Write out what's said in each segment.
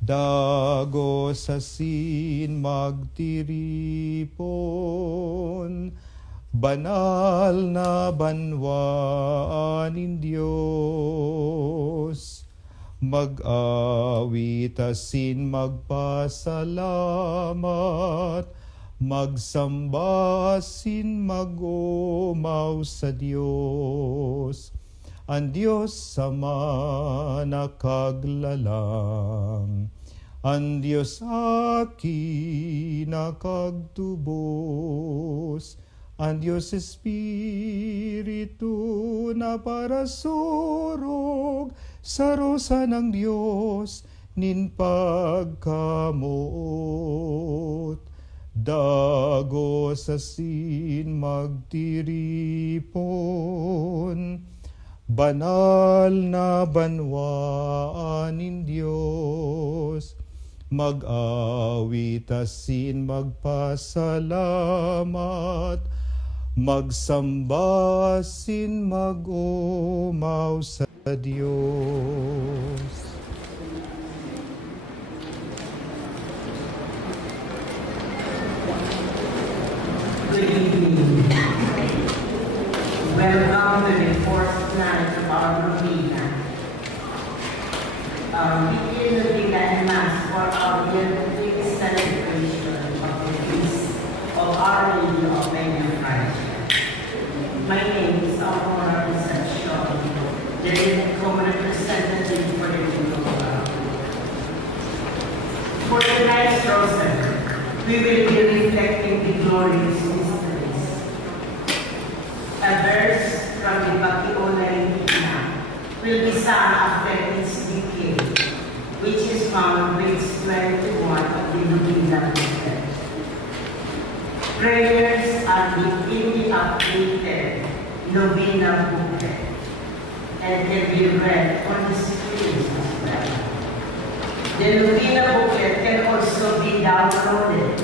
Dagos asin magtiripon, banal na banwaan Diyos. Mag-awit asin magpasalamat, magsamba asin mag-umaw sa Diyos. Ang Diyos sama nakaglalang, ang Diyos akin nakagtubos, ang Diyos Espiritu na para surog, sa rosa ng Diyos nin pagkamot. Dagos asin magtiripon, banal na banwaan Diyos. Mag-awit asin magpasalamat, magsamba asin mag-umaw sa Diyos. Good evening. Welcome to the fourth night of our Novena. We begin the Divine Mass for our yearly celebration of the feast of Our Lady of Benefragia. My name is Aurora Concepcion, the representative for the King of God. For tonight's rosary, we will be reflecting the glorious mysteries. A verse from the Bacchiolae will be sung after its decay, which is found in page 21 of the Novena booklet. Prayers are in the updated Novena booklet and can be read on the screens as well. The Novena booklet can also be downloaded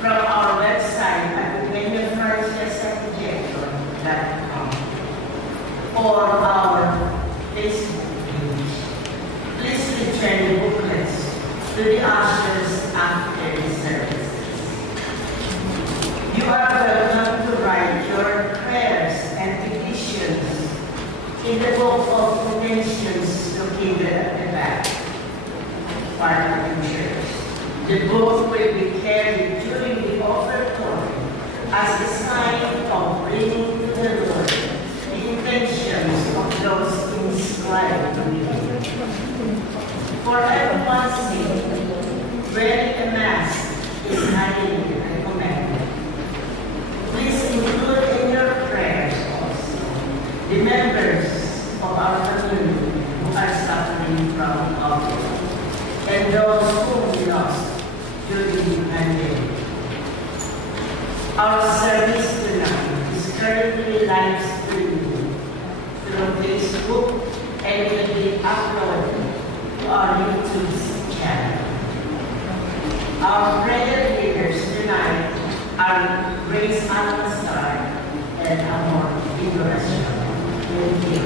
from our website at benefragiasubjection.com or our Facebook page. Please return the booklets to the ushers after the service. You are welcome to write your prayers and petitions in the book of intentions located at the back part of the church. The book will be carried during the offertory as a sign of bringing to the Lord the intentions of those inscribed within. For everyone's sake, wearing a mask is highly recommended. Please include in your prayers also the members of our community who are suffering from COVID and those whom we lost during the pandemic. Our service tonight is currently live streaming through Facebook and will be uploaded to our YouTube channel. Our prayer leaders tonight are Grace Almasar and Amor Figuracion. Thank you.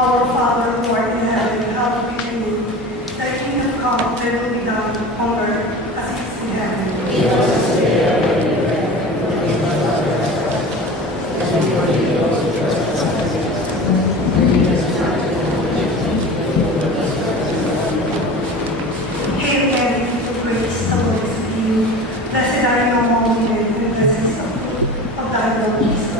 Our Father who art in heaven, hallowed be your name. Thy kingdom come, thy will be done on earth as it is in heaven. Hail Mary, full of grace, the Lord is with you. Blessed are you among women, and blessed is the fruit of thy womb, Jesus.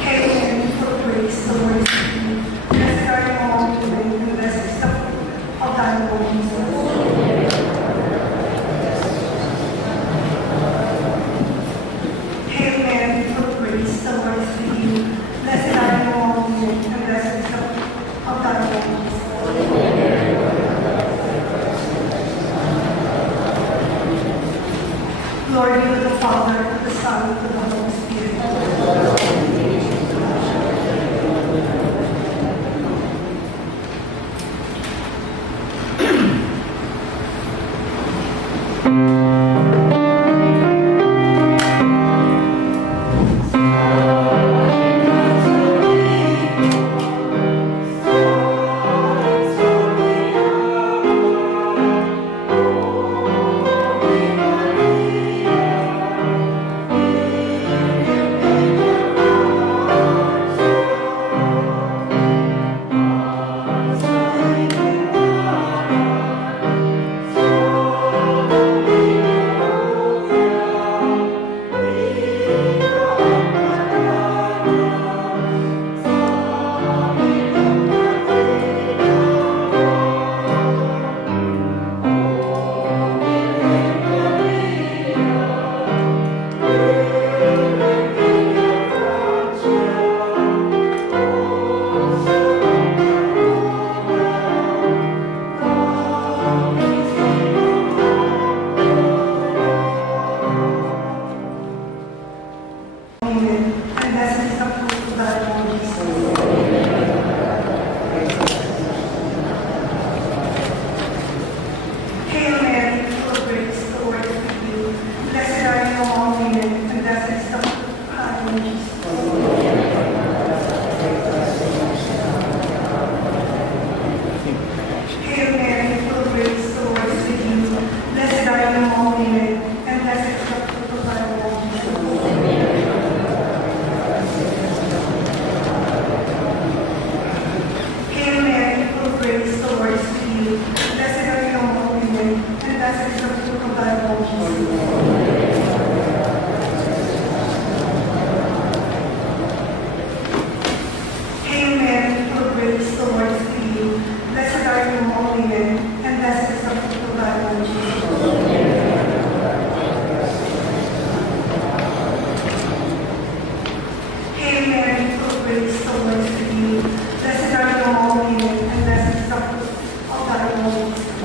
Hail Mary, full of grace, the Lord is with you. Blessed are you among women, and blessed is the fruit of thy womb, Jesus. Hail Mary, full of grace, the Lord is with you. Blessed are you among women, and blessed is the fruit of thy womb, Jesus. Glory be to the Father, to the Son, and to the Holy Spirit. Amen. And blessed is the fruit of thy womb, Jesus. Hail Mary, full of grace, the Lord is with you. Blessed are you among women, and blessed is the fruit of thy womb, Jesus. Hail Mary, full of grace, the Lord is with you. Blessed are you among women, and blessed is the fruit of thy womb, Jesus. Hail Mary, full of grace, the Lord is with you. Blessed are you among women, and blessed is the fruit of thy womb, Jesus. Hail Mary, full of grace, the Lord is with you. Blessed are you among women, and blessed is the fruit of thy womb, Jesus. Hail Mary, full of grace, the Lord is with you. Blessed are you among women, and blessed is the fruit of thy womb, Jesus.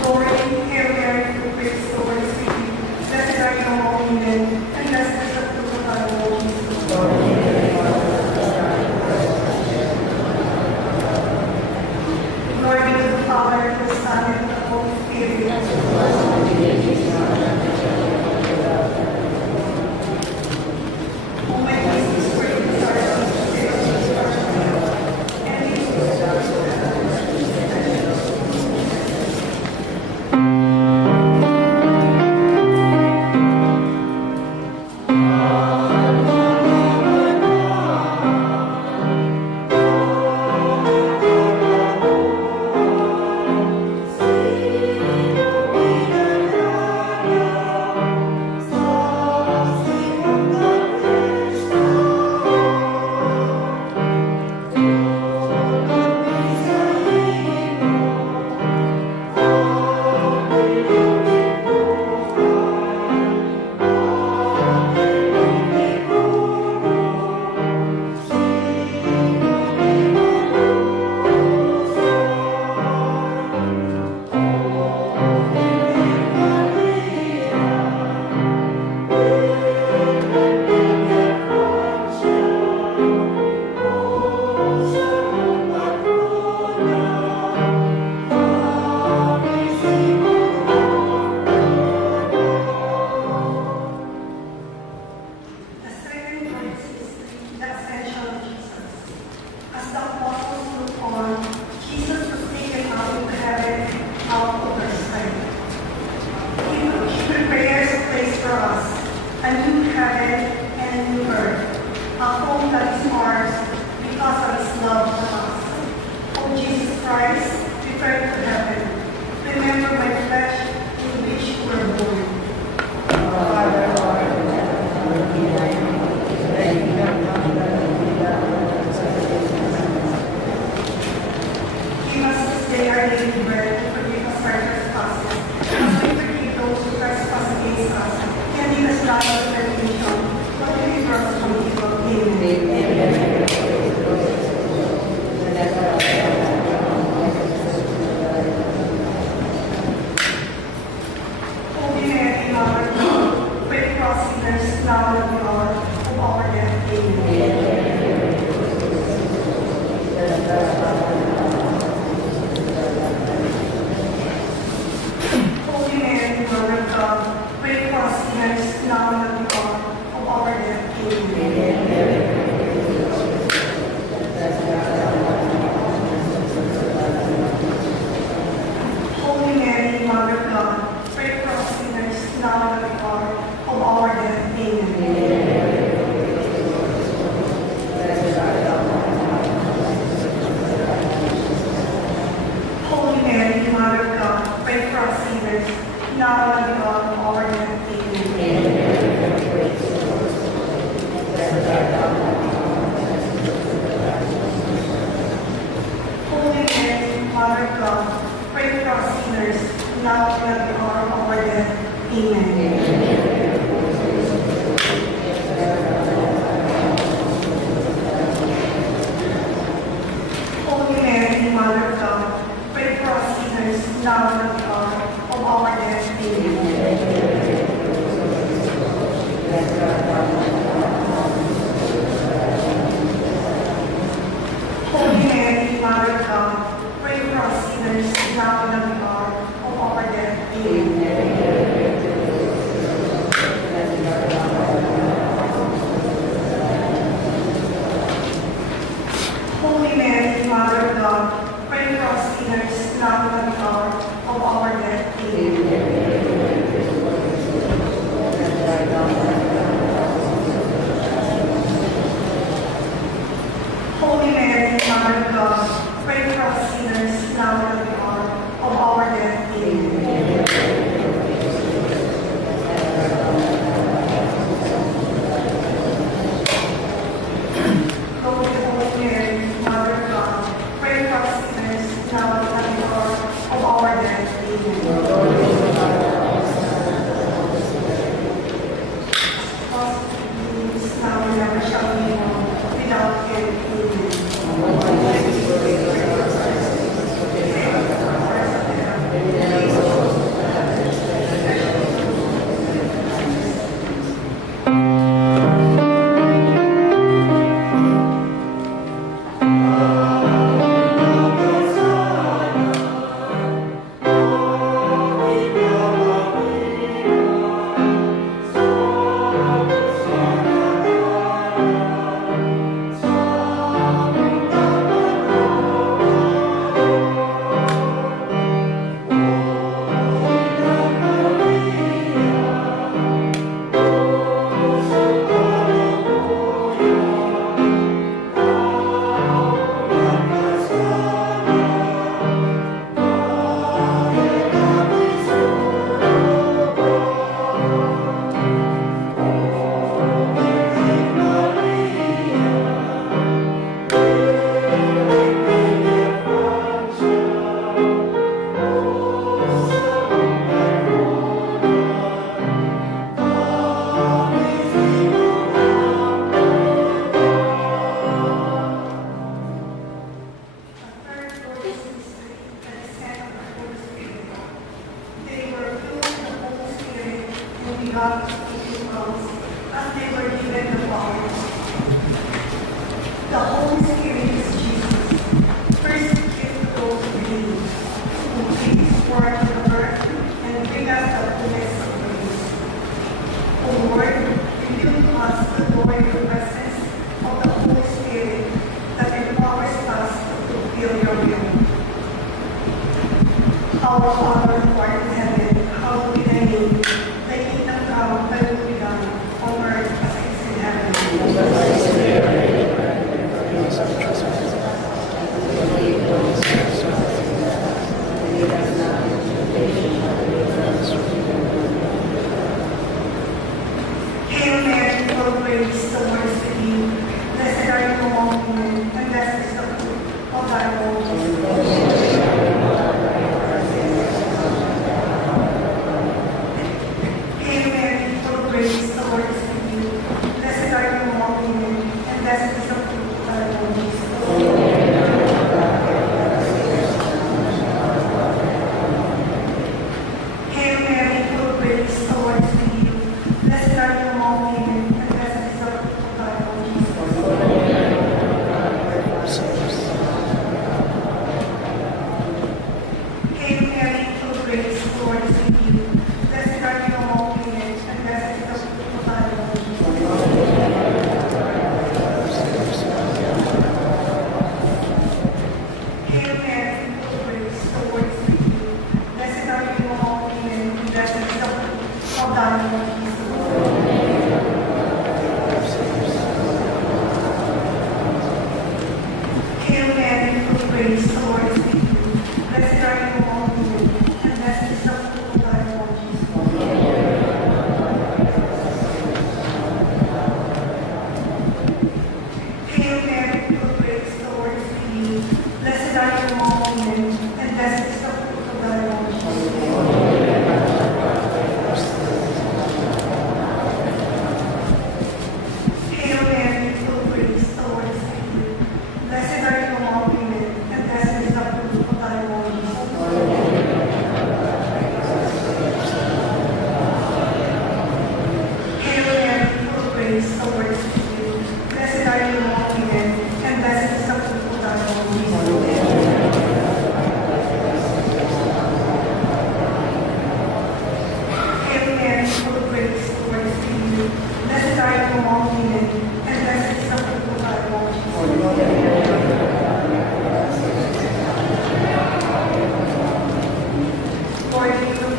Glory, Hail Mary, full of grace, the Lord is with you. Blessed are you among women, and blessed is the fruit of thy womb, Jesus. Glory be to the Father, to the Son, and to the Holy Spirit. O my Jesus, for you is our and return to heaven. Remember my flesh in which you were born. Give us this day our daily bread, and forgive us our trespasses, as we forgive those who trespass against us. And lead us not into temptation, but deliver us from evil. Amen. Holy Mary, Mother of God, pray for us sinners now and at the hour of our death. Amen. Holy Mary, Mother of God, pray for us sinners now and at the hour of our death. Amen. Holy Mary, Mother of God, pray for us sinners now and at the hour of our death. Amen. Holy Mary, Mother of God, pray for us sinners now and at the hour of our death. Amen. Holy Mary, Mother of God, pray for us sinners now and at the hour of our death. Amen. Holy Mary, Mother of God, pray for us sinners now and at the hour of our death. Amen. Holy Mary, Mother of God, pray for us sinners now and at the hour of our death. Amen. Holy Mary, Mother of God, pray for us sinners now and at the hour of our death. Amen. Holy Mary, Mother of God, pray for us sinners now and at the hour of our death. Amen. Holy Mary, Mother of God, pray for us sinners now and at the hour of our death. Amen. Now and never shall be known, without end. God speaking tongues as they were given the promise. The Holy Spirit is Jesus, first gift to those who believe, who brings His word to the earth and bring us the fullness of grace. O Lord, reveal to us the glory and presence of the Holy Spirit that empowers us to fulfill your will. Our Father who art in heaven, hallowed be thy name. Thy kingdom come, thy will be done, on earth as it is in heaven.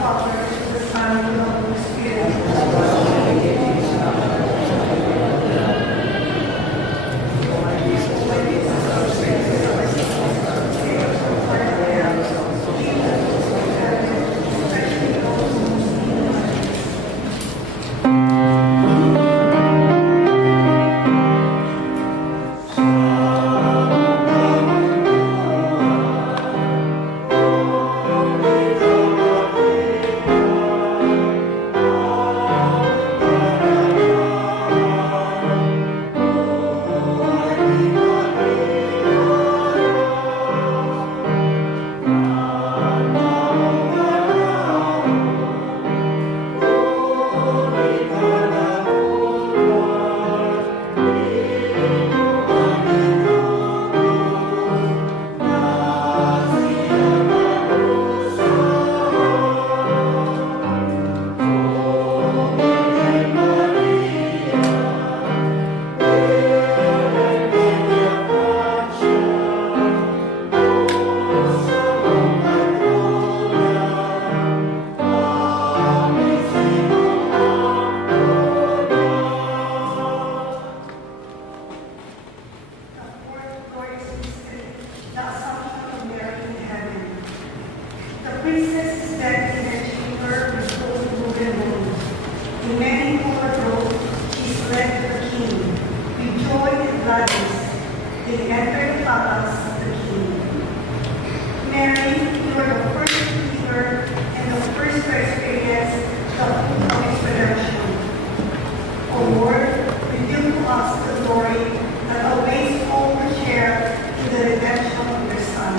Father, to the Son, and to the Holy Spirit. The fourth glorious mystery, the Assumption of Mary in heaven. The princess is dead in her chamber with gold golden robes. In many colored robes, she is led to the king. With joy and gladness, they enter the palace of the king. Mary, you are the first believer and the first to experience the fruit of its redemption. O Lord, reveal to us the glory that awaits all who share in the redemption of your Son.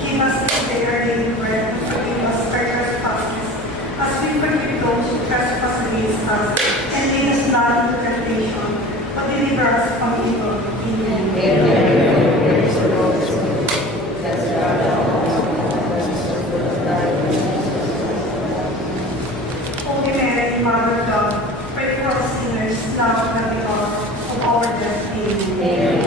Give us this day our daily bread, and forgive us our trespasses, as we forgive those who trespass against us. And lead us not into temptation, but deliver us from evil. Amen. Holy Mary, Mother of God, pray for us sinners, now and at the hour of our death. Amen.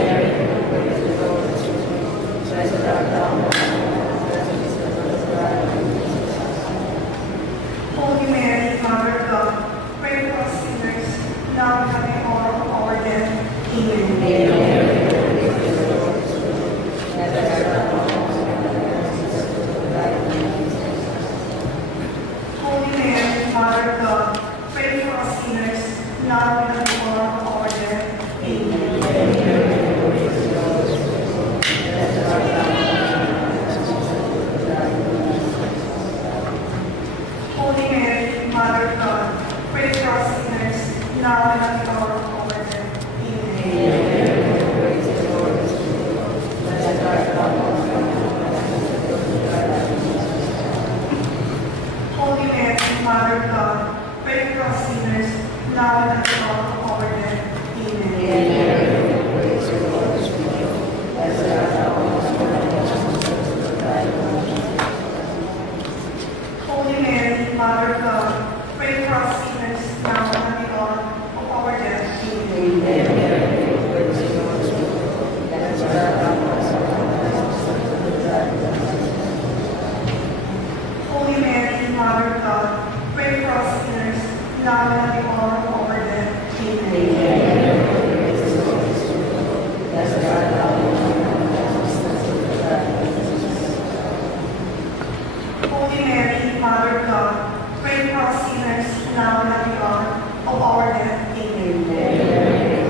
Holy Mary, Mother of God, pray for us sinners, now and at the hour of our death. Amen. Holy Mary, Mother of God, pray for us sinners, now and at the hour of our death. Amen. Holy Mary, Mother of God, pray for us sinners, now and at the hour of our death. Amen. Holy Mary, Mother of God, pray for us sinners, now and at the hour of our death. Amen. Holy Mary, Mother of God, pray for us sinners, now and at the hour of our death. Amen. Holy Mary, Mother of God, pray for us sinners, now and at the hour of our death. Amen. Holy Mary, Mother of God, pray for us sinners, now and at the hour of our death. Amen.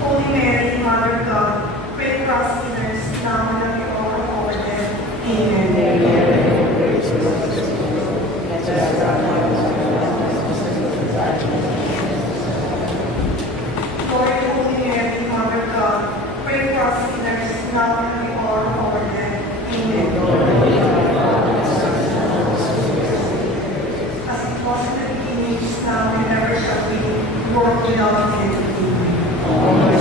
Holy Mary, Mother of God, pray for us sinners, now and at the hour of our death. Amen. Lord, Holy Mary, Mother of God, pray for us sinners, now and at the hour of our death. Amen. As it was in the beginning, is now, and ever shall be, Lord, without end. Amen.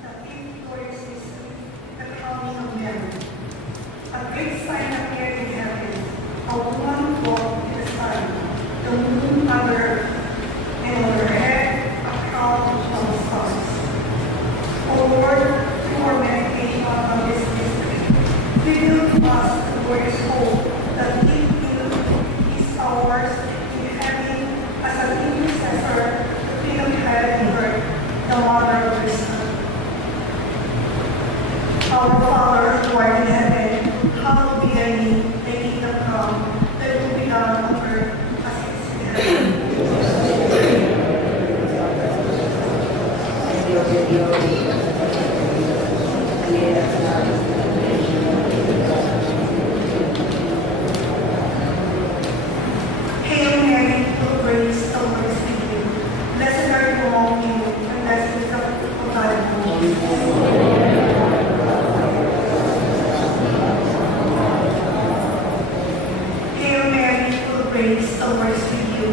The fifth glorious mystery, the crowning of Mary. A great sign appeared in heaven, a woman clothed in the sun, the moon on the earth, and on her head a crown of stars. O Lord, through our meditation on this mystery, reveal to us the glorious hope that deep in these hours in heaven, as an intercessor, the Queen of heaven and earth, the Mother of the Son. Our Father, who art in heaven, hallowed be thy name. Thy kingdom come, thy will be done on earth as it is in heaven. Hail Mary, full of grace, the Lord is with you. Blessed are you among women, and blessed is the fruit of thy womb. Hail Mary, full of grace, the Lord is with you.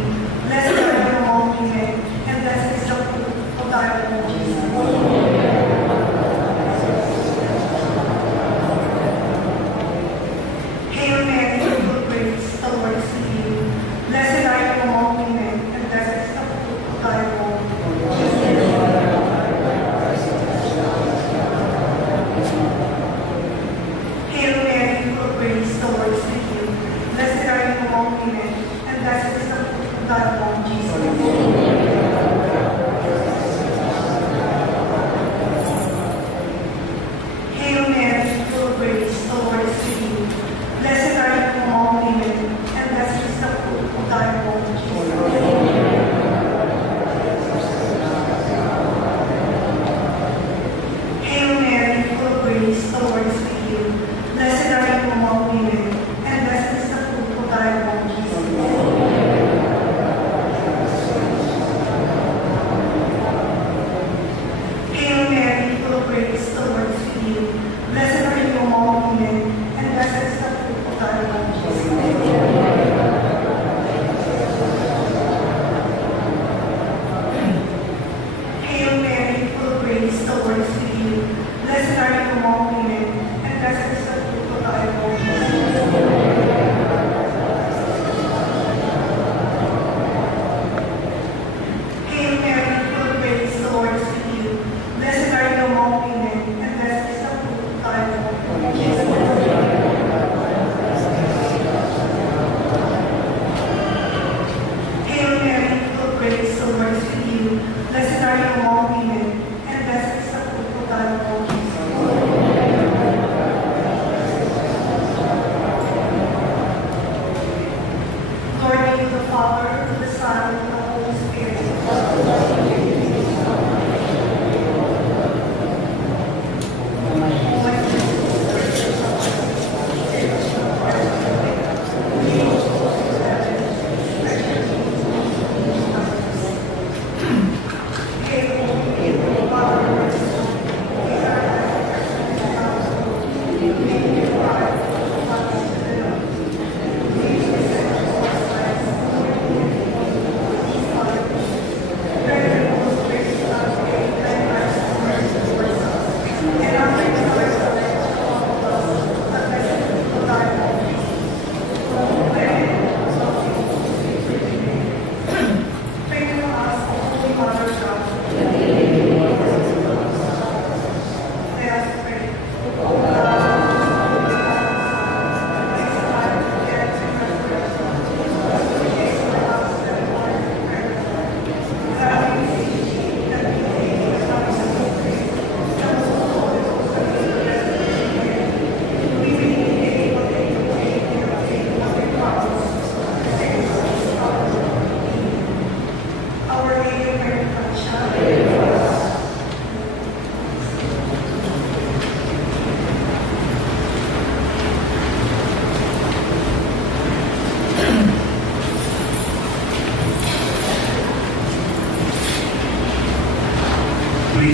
Blessed are you among women, and blessed is the fruit of thy womb, Jesus. Hail Mary, full of grace, the Lord is with you. Blessed are you among women, and blessed is the fruit of thy womb, Hail Mary, full of grace, the Lord is with you. Blessed are you among women, and blessed is the fruit of thy womb, Jesus. Hail Mary, full of grace, the Lord is with you. Blessed are you among women, and blessed is the fruit of thy womb, Jesus. Hail Mary, full of grace, the Lord is with you. Blessed are you among women, and blessed is the fruit of thy womb, Jesus.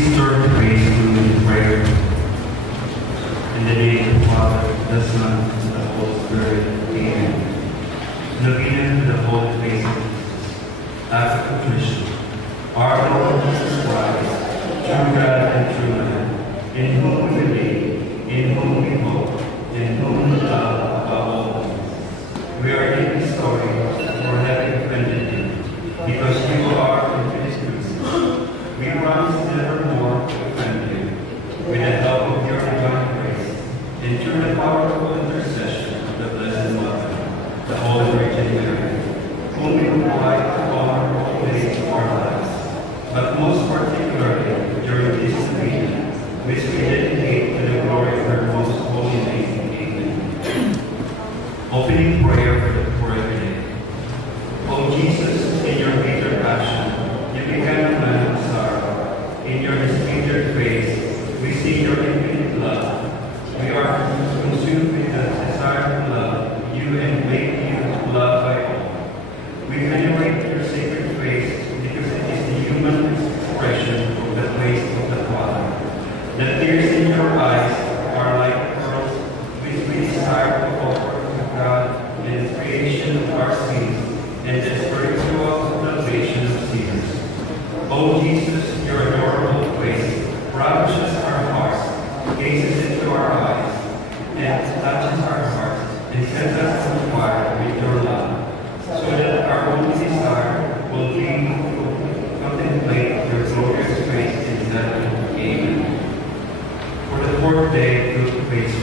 Please turn to face to in prayer. In the name of the Father, the Son, and the Holy Spirit. Amen. Looking into the holy face of Jesus, after contrition, our Lord Jesus Christ, true God and true man, in whom we believe, in whom we hope, in whom we love above all things. We are deeply sorry for having offended you, because you are infinite goodness. We promise never more to offend you, with the help of your divine grace, and through the powerful intercession of the Blessed Mother, the Holy Virgin Mary, whom we would like to honor all days of our lives, but most particularly during this communion, which we dedicate to the glory of her most holy name. Amen. Opening prayer for the poor every day. O Jesus, in your bitter passion, you became a man of sorrow. In your disfigured face, we see your infinite love. We are consumed with the desire to love you and make you loved by all. We venerate your sacred face because it is the human expression of the face of the Father. The tears in your eyes are like pearls which we desire to offer to God in the creation of our sins and the spiritual salvation of sinners. O Jesus, your adorable face ravishes our hearts, gazes into our eyes, and touches our hearts, and sets us on fire with your love, so that our only desire will be to contemplate your glorious face in heaven. Amen. For the fourth day, Luke page 4.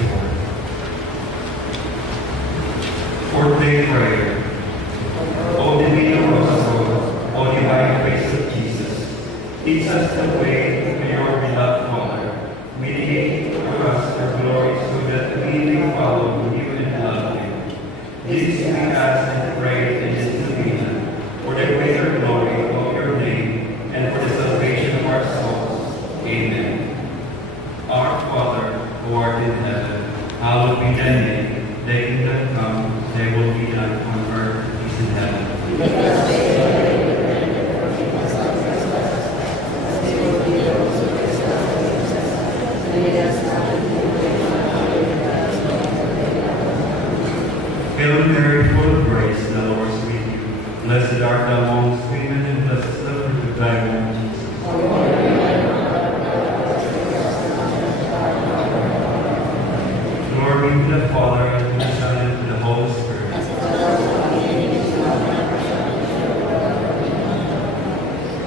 Fourth day prayer. O Divine Rosary, O divine face of Jesus, teach us the way to your beloved Father. Mediate to us your glory so that we may follow you and love you. This we ask and pray in this communion, for the greater glory of your name and for the salvation of our souls. Amen. Our Father, who art in heaven, hallowed be thy name. Thy kingdom come, thy will be done on earth as in heaven. Hail Mary, full of grace, the Lord is with you. Blessed art thou amongst women, and blessed is the fruit of thy womb, Jesus. Glory be to the Father, and to the Son, and to the Holy Spirit.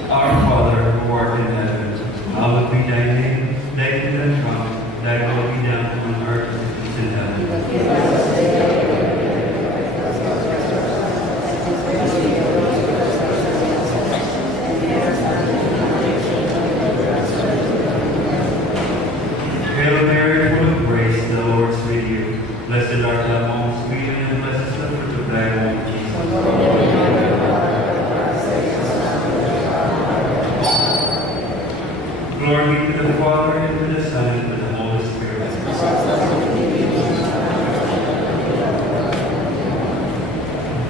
Our Father, who art in heaven, hallowed be thy name. Thy kingdom come, thy will be done on earth as it is in heaven. Hail Mary, full of grace, the Lord is with you. Blessed art thou amongst women, and blessed is the fruit of thy womb, Jesus. Glory be to the Father, and to the Son, and to the Holy Spirit.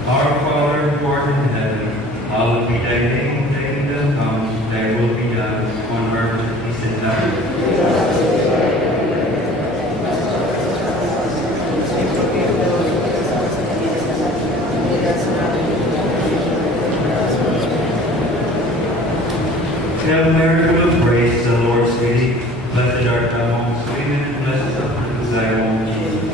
Our Father, who art in heaven, hallowed be thy name. Thy kingdom come, thy will be done on earth as it is in heaven. Hail Mary, full of grace, the Lord is with thee. Blessed art thou amongst women, and blessed is the fruit of thy womb, Jesus.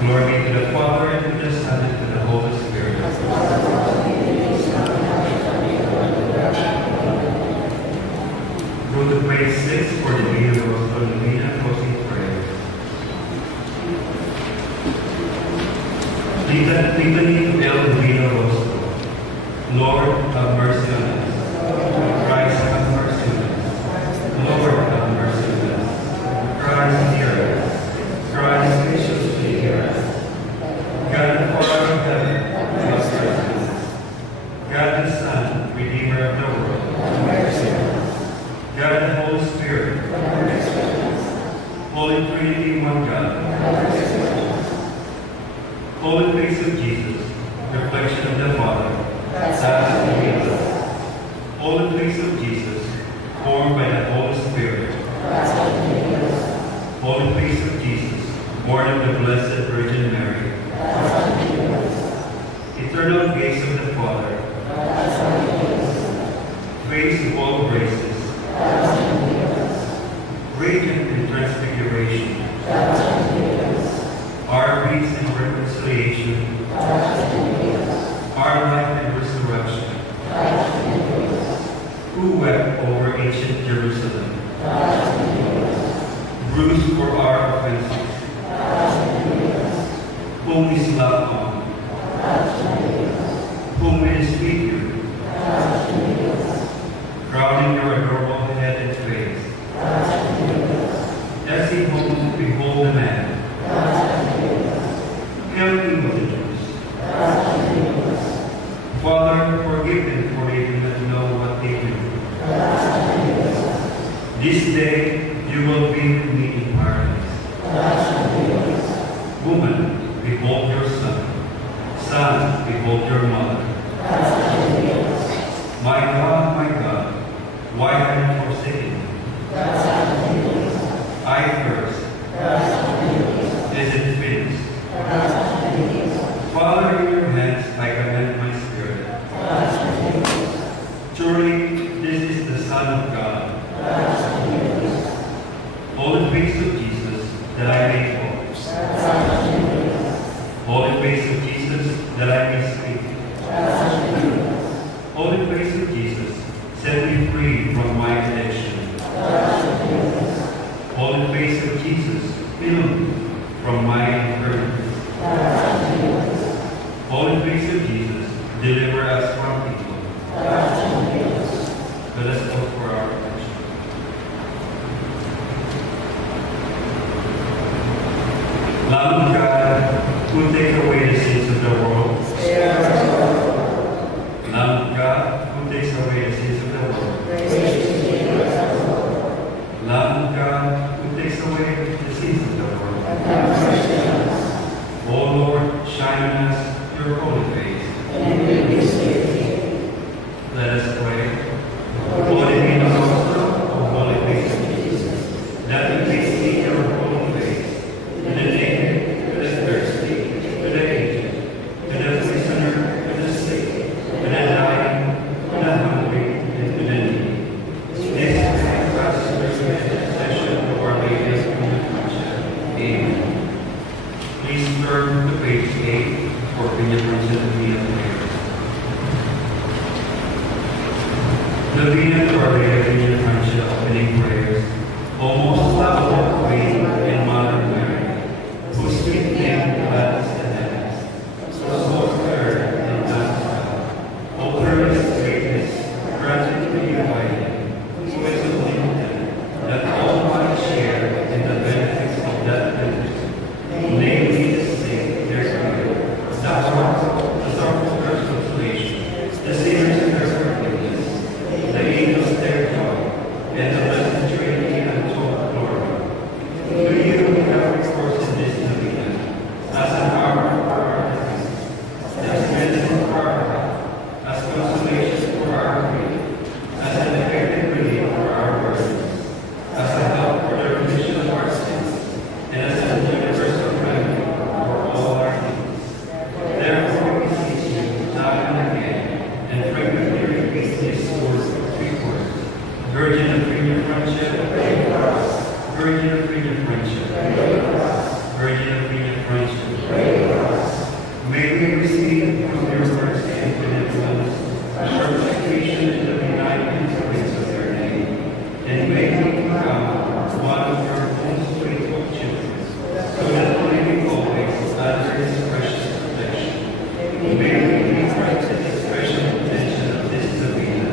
Glory be to the Father, and to the Son, and to the Holy Spirit. Go to page 6 for the reading of Philomena closing prayer. Litany El Divino Rostro. Lord, have mercy on us. Christ, have mercy on us. Lord, have mercy on us. Christ, hear us. Christ, graciously hear us. God, the Father of heaven, have mercy on us. God, the Son, Redeemer of the world, have mercy on us. God, the Holy Spirit, have mercy on us. Holy Trinity, one God, have mercy on us. Holy face of Jesus, born of the Blessed Virgin Mary, eternal grace of the Father, grace of all graces, radiant in transfiguration, our peace and reconciliation, our life and resurrection, who wept over ancient Jerusalem, bruised for our offenses, whom we slept on, whom we disfigured, crowning your adorable head and face. As he holds, behold the man. Hail, King of the Jews. Father, forgive them, for they do not know what they do. This day you will be with me in paradise. Woman, behold your son. Son, behold your mother. My God, why have you forsaken me? I thirst. Is it finished? Father, in your hands I commend my spirit. Truly, this is the Son of God. Holy face of Jesus, that I may walk. Holy face of Jesus, that I may speak. Holy face of Jesus, set me free from my addiction. Holy face of Jesus, heal me from my infirmities. Holy face of Jesus, deliver us from evil. Let us hope for our redemption. Lamb of God, who take away the sins of the world. Lamb of God, who takes away the sins of the world. Lamb of God, who takes away the sins of the world. O Lord, shine on us your holy face. Let us pray. Holy name of our holy face of Jesus, that we may see your holy face, to the naked, to the thirsty, to the aged, to the prisoner, to the sick, to the dying, to the hungry, and to the needy. This grant us through the intercession of Our Lady of Penitential. Amen. Please turn to page 8 for Penitential Meal Prayer. The Venus of Our Lady of Penitential opening prayers, almost lovable Queen and Mother Mary, whose sweet name gladens the heavens, was both heard and done. O glorious greatness, granted to you by Him, who is omnipotent, that all might share in the benefits of that benefit, namely the saint, their Spirit, the sorrowful their consolation, the sinners their forgiveness, the angels their joy, and the blessed Trinity untold glory. To you we have recourse in this novena, as an armor for our defense, as medicine for our health, as consolation for our grief, as an effective relief for our burdens, as a help for the remission of our sins, and as a universal remedy for all our needs. Therefore we beseech you, time and again, and frequently repeat these words. Virgin of Freedom Friendship, pray for us. Virgin of Freedom Friendship, pray for us. Virgin of Freedom Friendship, pray for us. May we receive from your mercy and benevolence a purification in the benign influence of your name, and may we become one of your most faithful children, so that we may always under His precious protection. May we be granted the special attention of this novena.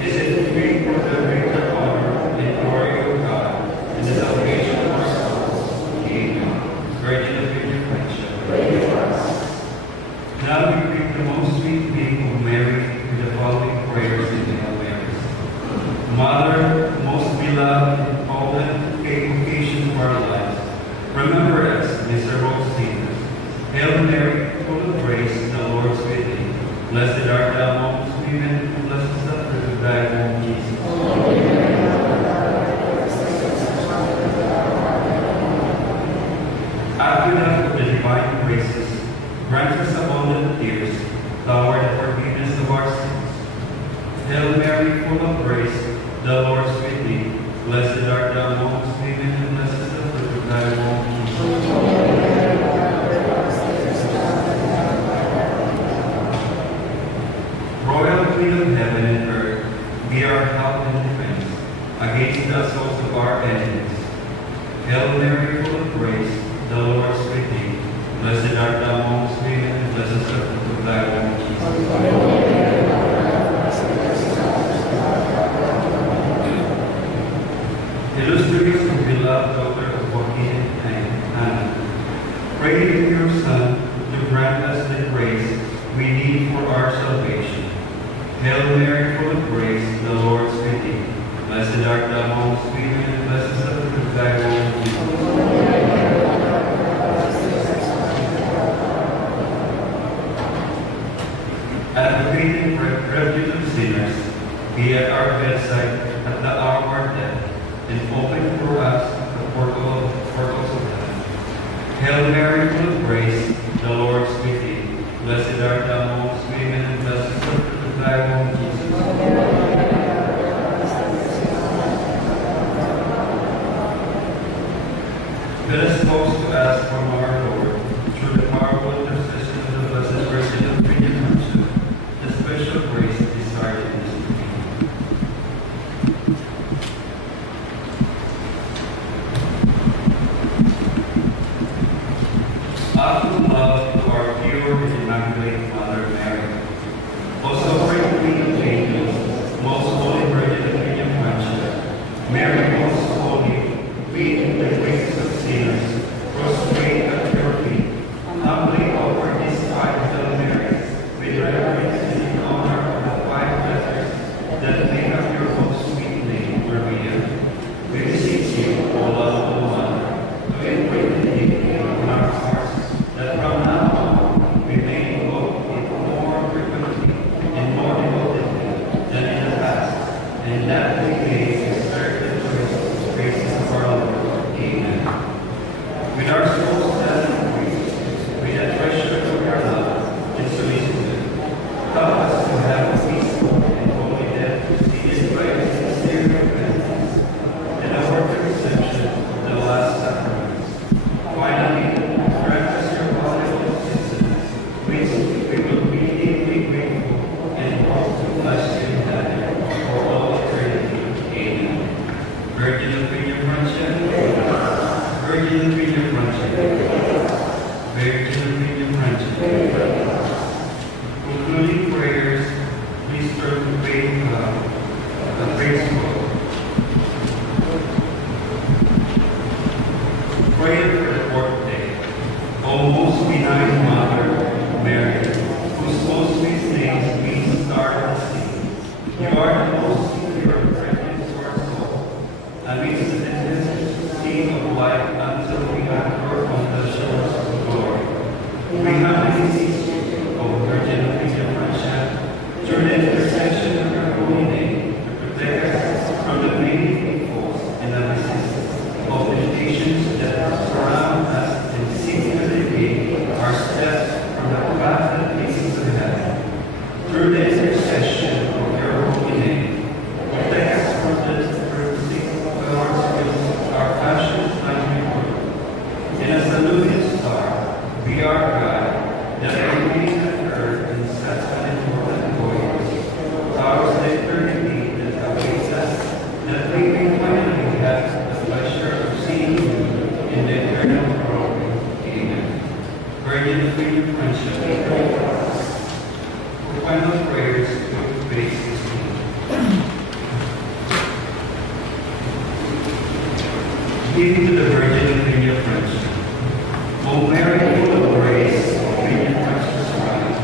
Is it free for the greater honor and glory of God and the salvation of our souls? Amen. Virgin full of grace, the Lord is with thee. Blessed art thou amongst women, and blessed is the fruit of thy womb, Jesus. Royal Queen of heaven and earth, be our help and defense against the assaults of our enemies. Hail Mary, full of grace, the Lord is with thee. Blessed art thou amongst women, and blessed is the fruit of thy womb, Jesus. Illustrious and beloved daughter of Joaquin and Anna, pray to your Son to grant us the grace we need for our salvation. Hail Mary, full of grace, the Lord is with thee. Blessed art thou amongst women, and blessed is the fruit of thy womb, Jesus. Advocate and refuge of sinners, be at our bedside at the hour of our death, and open for us the portals of heaven. Hail Mary, full of grace, the Lord is with thee. Blessed art thou amongst women, and blessed is the fruit of thy womb, Jesus. Let us pause to ask from our Lord, through the powerful intercession of the Blessed Virgin of Redemption, the special grace desired in this meeting. Out of love to our pure and immaculate Mother Mary, most sovereign Queen of angels, most holy Virgin of Redemption, Mary, most holy, we in the graces of sinners, prostrate at your feet, humbly offer these 5 Hail Marys with reverence and in honor of the 5 letters that make up your most sweet name, Maria. We beseech you, O lovable Mother, to imprint the dignity in our hearts, that from now on we may invoke it more frequently and more devotedly than in the past, and that we may exert the graces of our Lord. Amen. With our souls that increase, with the treasure of your love and solicitude, help us to have a peaceful and holy death preceded by a sincere repentance and a worthy reception of the last sacraments. Finally, grant us your valuable assistance, which we will be deeply grateful and hope to bless you in heaven for all eternity. Amen. Virgin of Redemption, Virgin of Redemption, Virgin of Redemption. Concluding prayers, please turn to pray the praise book. Prayer for the 4th day. O most benign Mother, Mary, whose most sweet names we start and sing, you are the most secure refuge to our soul, amidst the intense sea of life until we anchor on the shores of glory. We humbly beseech you, O Virgin of Redemption, through the intercession of your holy name, to protect us from the many pitfalls and abuses of temptations that surround us and seek to deviate our steps from the path that leads to heaven. Through the intercession of your holy name, protect us from the pursuit of our passions like before. And as the luminous star, be our guide, that remains on earth and sets on important voyages, towards the eternity that awaits us, that we may finally have the pleasure of seeing you in the eternal glory. Amen. Virgin of Redemption, pray for us. For final prayers, we face this meeting. Giving to the Virgin of Redemption. O Mary, full of grace, O Redemption's bride,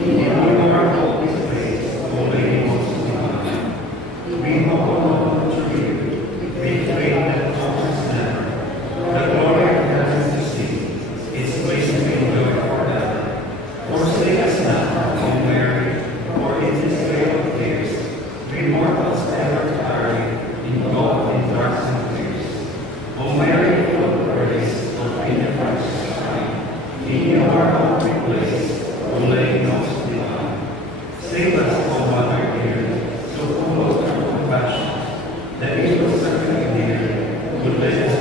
in you our hope is placed, O Lady most divine. We hope alone through you, with faith that falters never, the glory of heaven to see, its place to enjoy forever. Forsake us now, O Mary, for in this vale of tears, we mortals ever tarry, engulfed in dark and fears. O Mary, full of grace, O Redemption's bride, in you our hope we place, O Lady most divine. Save us, O Mother dear, so full of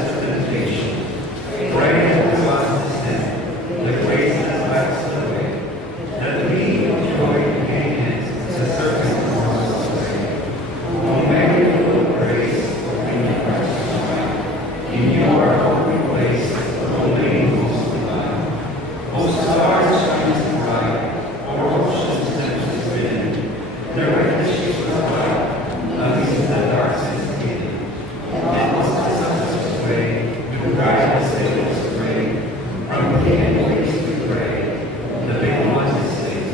of temptation. Pray to us this day, the grace that passed away, that we enjoy again the servant of our way. O Mary, full of grace, open your heart to mine. In your holy place, O Lady most divine. O stars shining bright, o'er oceans tempest ridden, direct the ships of light, amidst the dark seas hidden. And most the way, you guide the sails gray, from king and waves we pray, the big one is safe.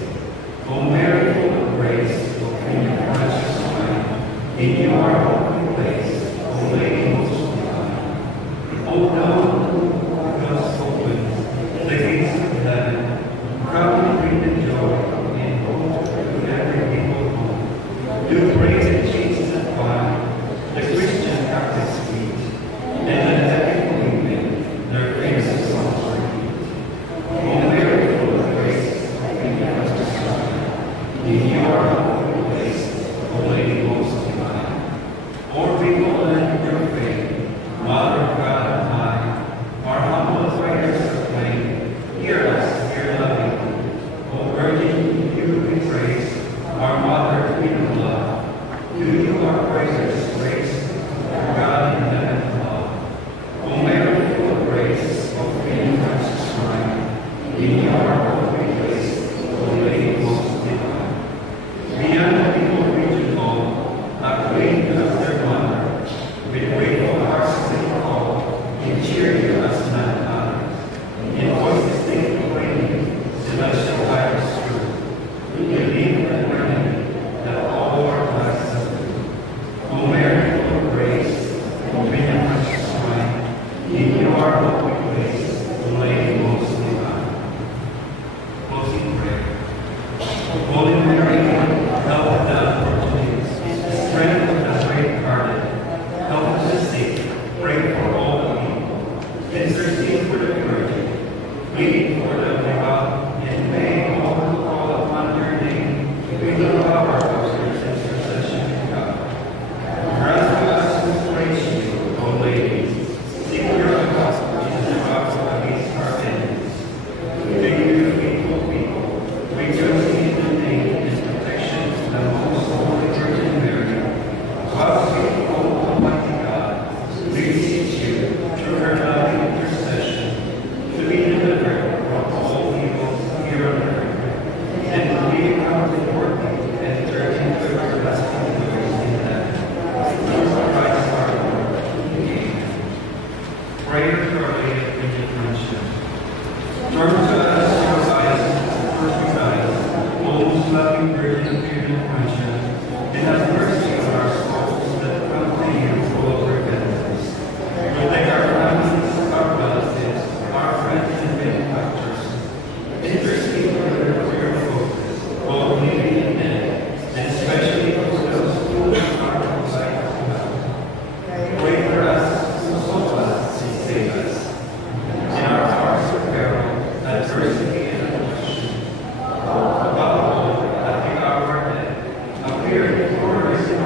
O Mary, full of grace, open your precious mind, in your holy place, O Lady most divine. O thou dost open the gates of heaven, come and bring the joy and hope to every people home. Do praise in Jesus and find the Christian practice sweet, and the heavenly women their praises songs repeat. O Mary, full of grace, open your precious mind, in your holy place, O Lady most divine. O people and your faith, Mother of God and high, our humble prayers proclaim. Hear us, hear loving. O Virgin, you we praise, our Mother, Queen of love. To you our prayers raise, our God in heaven above. O Mary, full of grace, open your precious shrine, in your holy place, O Lady most divine. Beyond the people reaching home, acclaimed as their mother, with grateful hearts they call, and cheer you as not honors. In voices they proclaim, celestial titles true. We believe and ready that all our lives are true. O Mary, full of grace, open your precious shrine, in your holy place, O Lady most divine. Closing prayer. Holy Mary, help the unfortunate, strength of the faint-hearted, help the sick, pray for all people, intercede for the clergy, plead for the devout, and may all who call upon your name be the power of your intercession to God. Grant to us who praise you, O Lady, secure of gospel in the gospel against our enemies. To you, faithful people, rejoicing in the name and protection of the most holy Virgin Mary, God, faithful Almighty God, we beseech you, through her loving intercession, to be delivered from all evil here on earth, and to be accounted worthy and enter into everlasting glory in heaven. Through Christ our Lord. Amen. Prayer to Our Lady of Redemption. Turn to us your eyes, perfect eyes, O most loving Virgin of pure friendship, and have mercy on our souls that come to you full of repentance. Protect our families, our relatives, our friends and benefactors. Intercede for their prayer focus, both living and dead, and especially for those who are outside of God. Pray for us, console us, and save us. In our hours of peril, adversity, and affliction. Above all, at the hour of death, appear in glorious and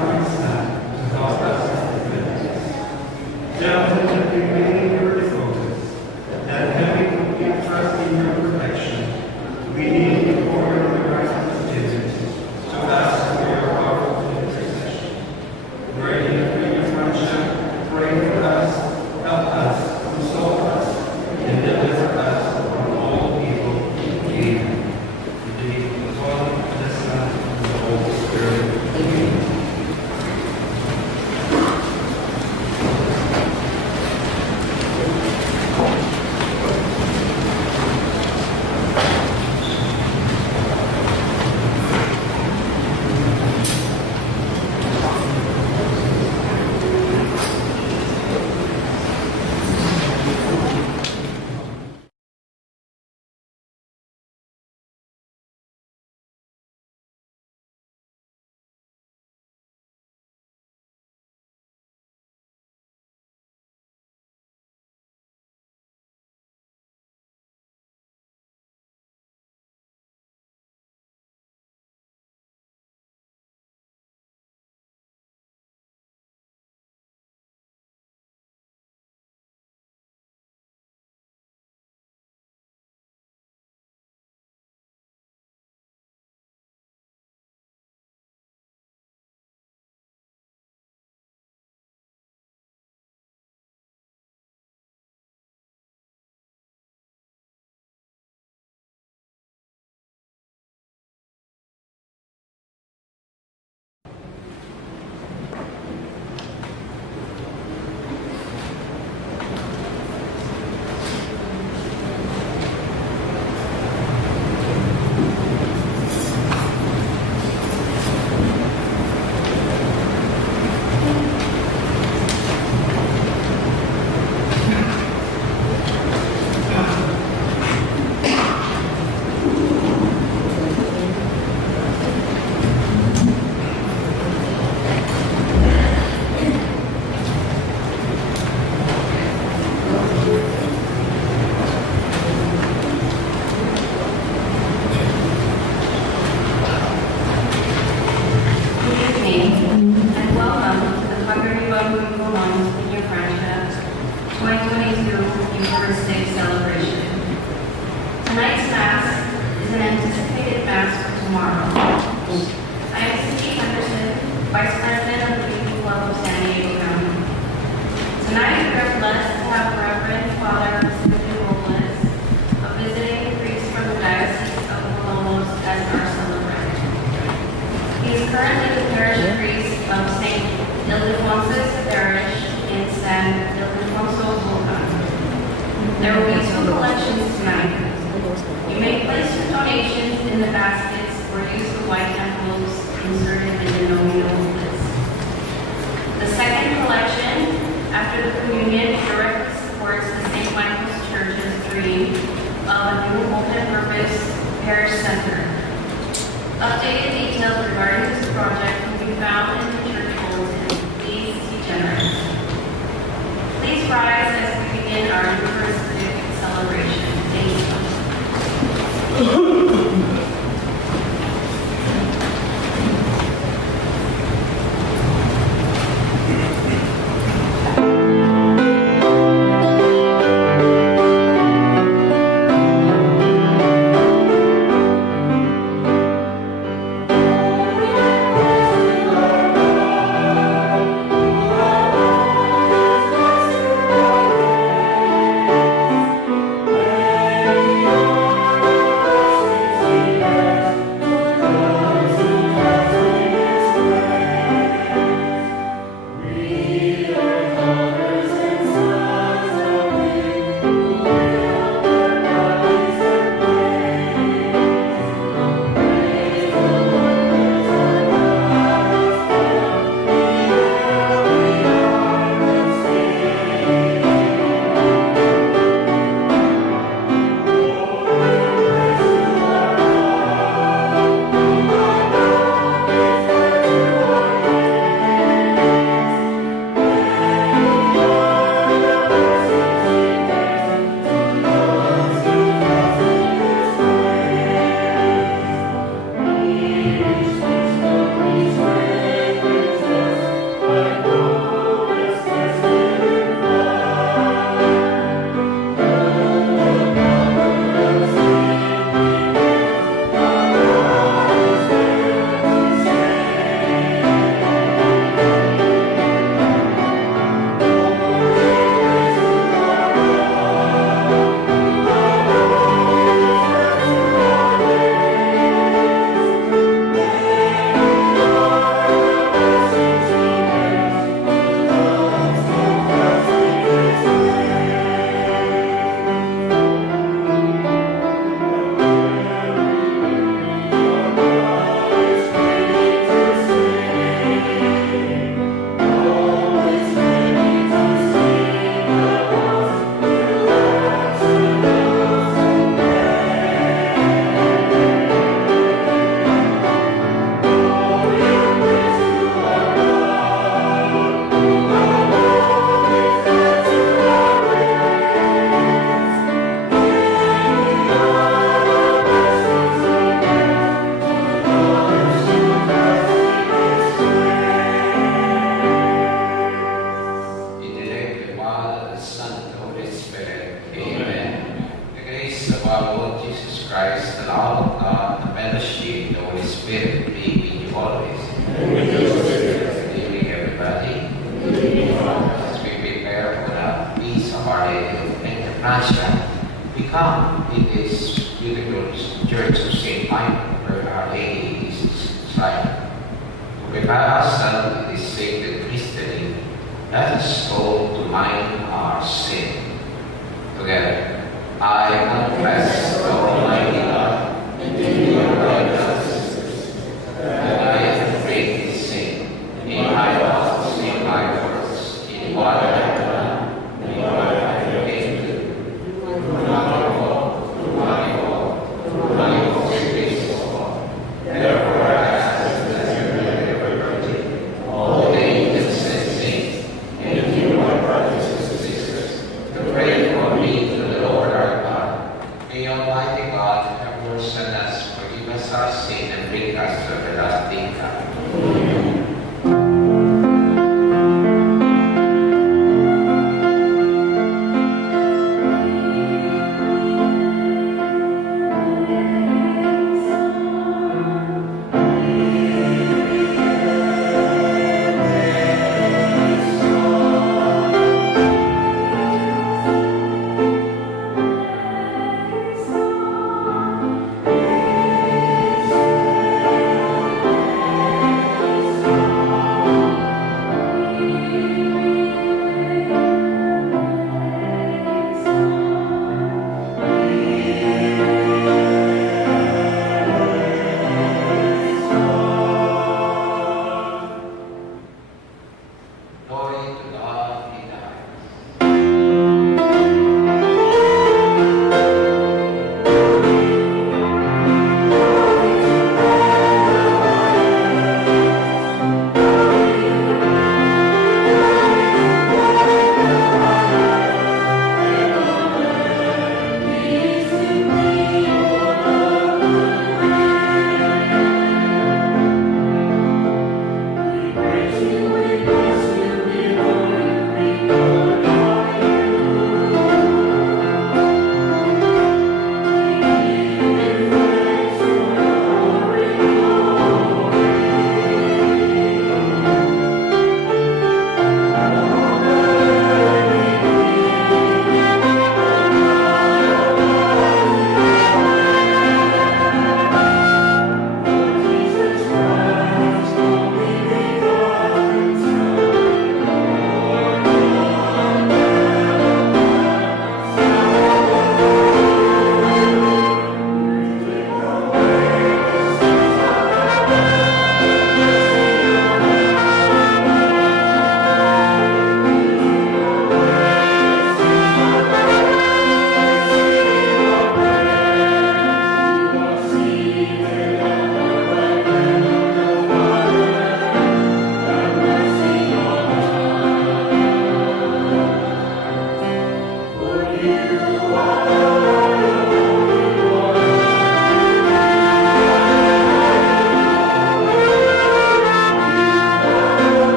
Eucharist Day celebration. Tonight's Mass is an anticipated Mass for tomorrow. I am Cindy Henderson, Vice President of the Youth Club of San Diego County. Tonight we are blessed to have Reverend Father Timothy Robles, a visiting priest from the Diocese of Colonos, as our celebrant. He is currently the parish priest of St. Ildefonsus Parish in San Ildefonso, Bulacan. There will be 2 collections tonight. You may place your donations in the baskets or use the white envelopes inserted in the nominal list. The second collection, after the communion, directly supports the St. Michael's Church's dream of a new multi-purpose parish center. Updated details regarding this project can be found in the church bulletin. Please be generous. Please rise as we begin our Eucharistic celebration. Thank you. Pray for me to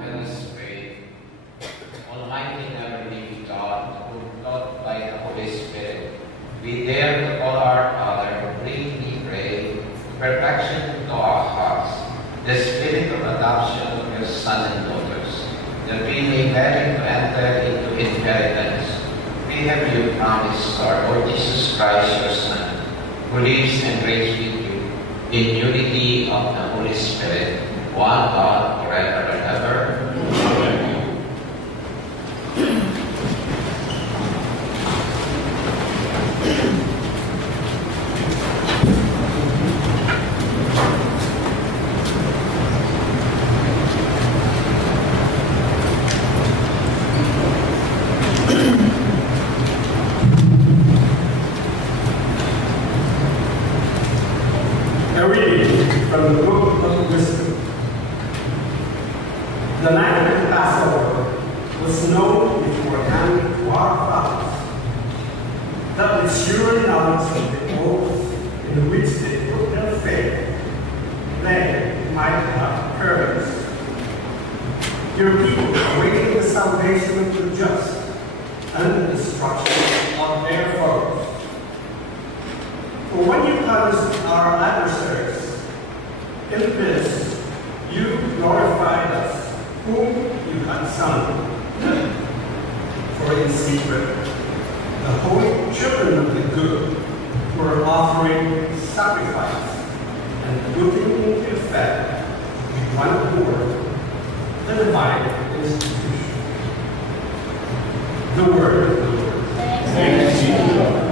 Let us pray. Almighty and ever-living God, who taught by the Holy Spirit, we dare to call our Father, bring, we pray, perfection to our hearts, the spirit of adoption of your sons and daughters, that we may merit to enter into inheritance. We have you promised, our Lord Jesus Christ, your Son, who lives and reigns with you in unity of the Holy Spirit, one God, forever and ever. Amen. A reading from the Book of Wisdom. The night of the Passover was known beforehand to our fathers, that with sure knowledge of the oaths in which they put their faith, they might have courage. Your people awaiting the salvation of the just and the destruction of their foes. For when you punished our adversaries, in this you glorified us, whom you had summoned. For in secret, the holy children of the good were offering sacrifice and putting into effect with one accord the divine institution. The word of the Lord. Thanks be to God.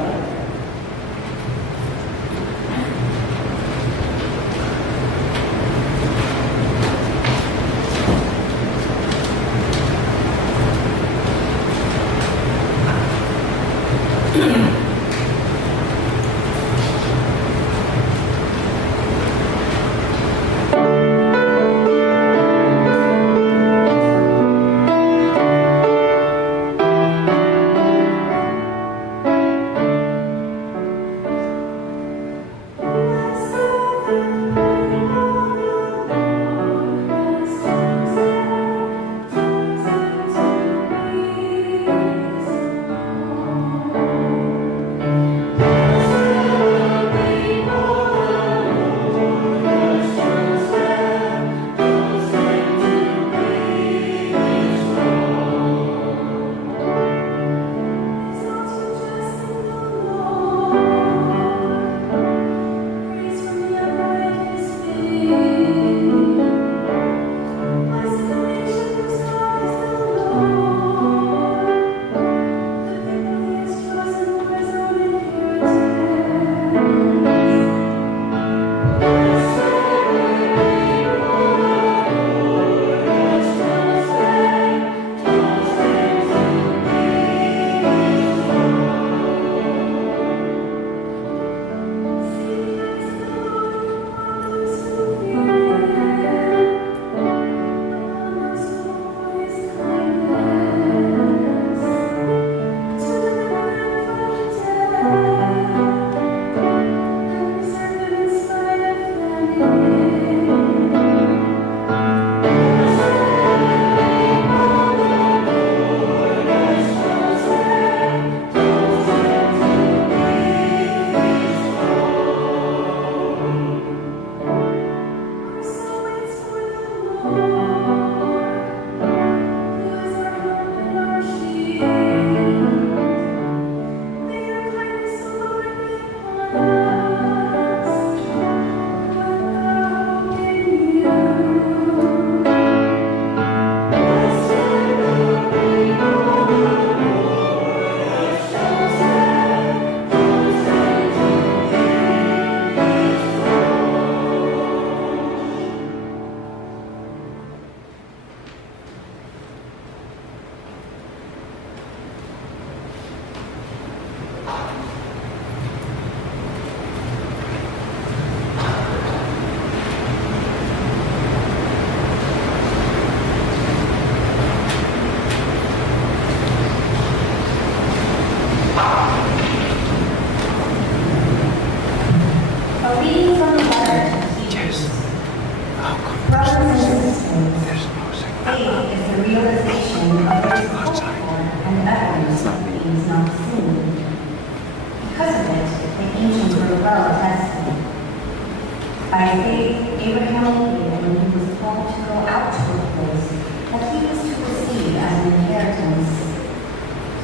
By faith, Abraham obeyed when he was called to go out to a place that he was to receive as an inheritance.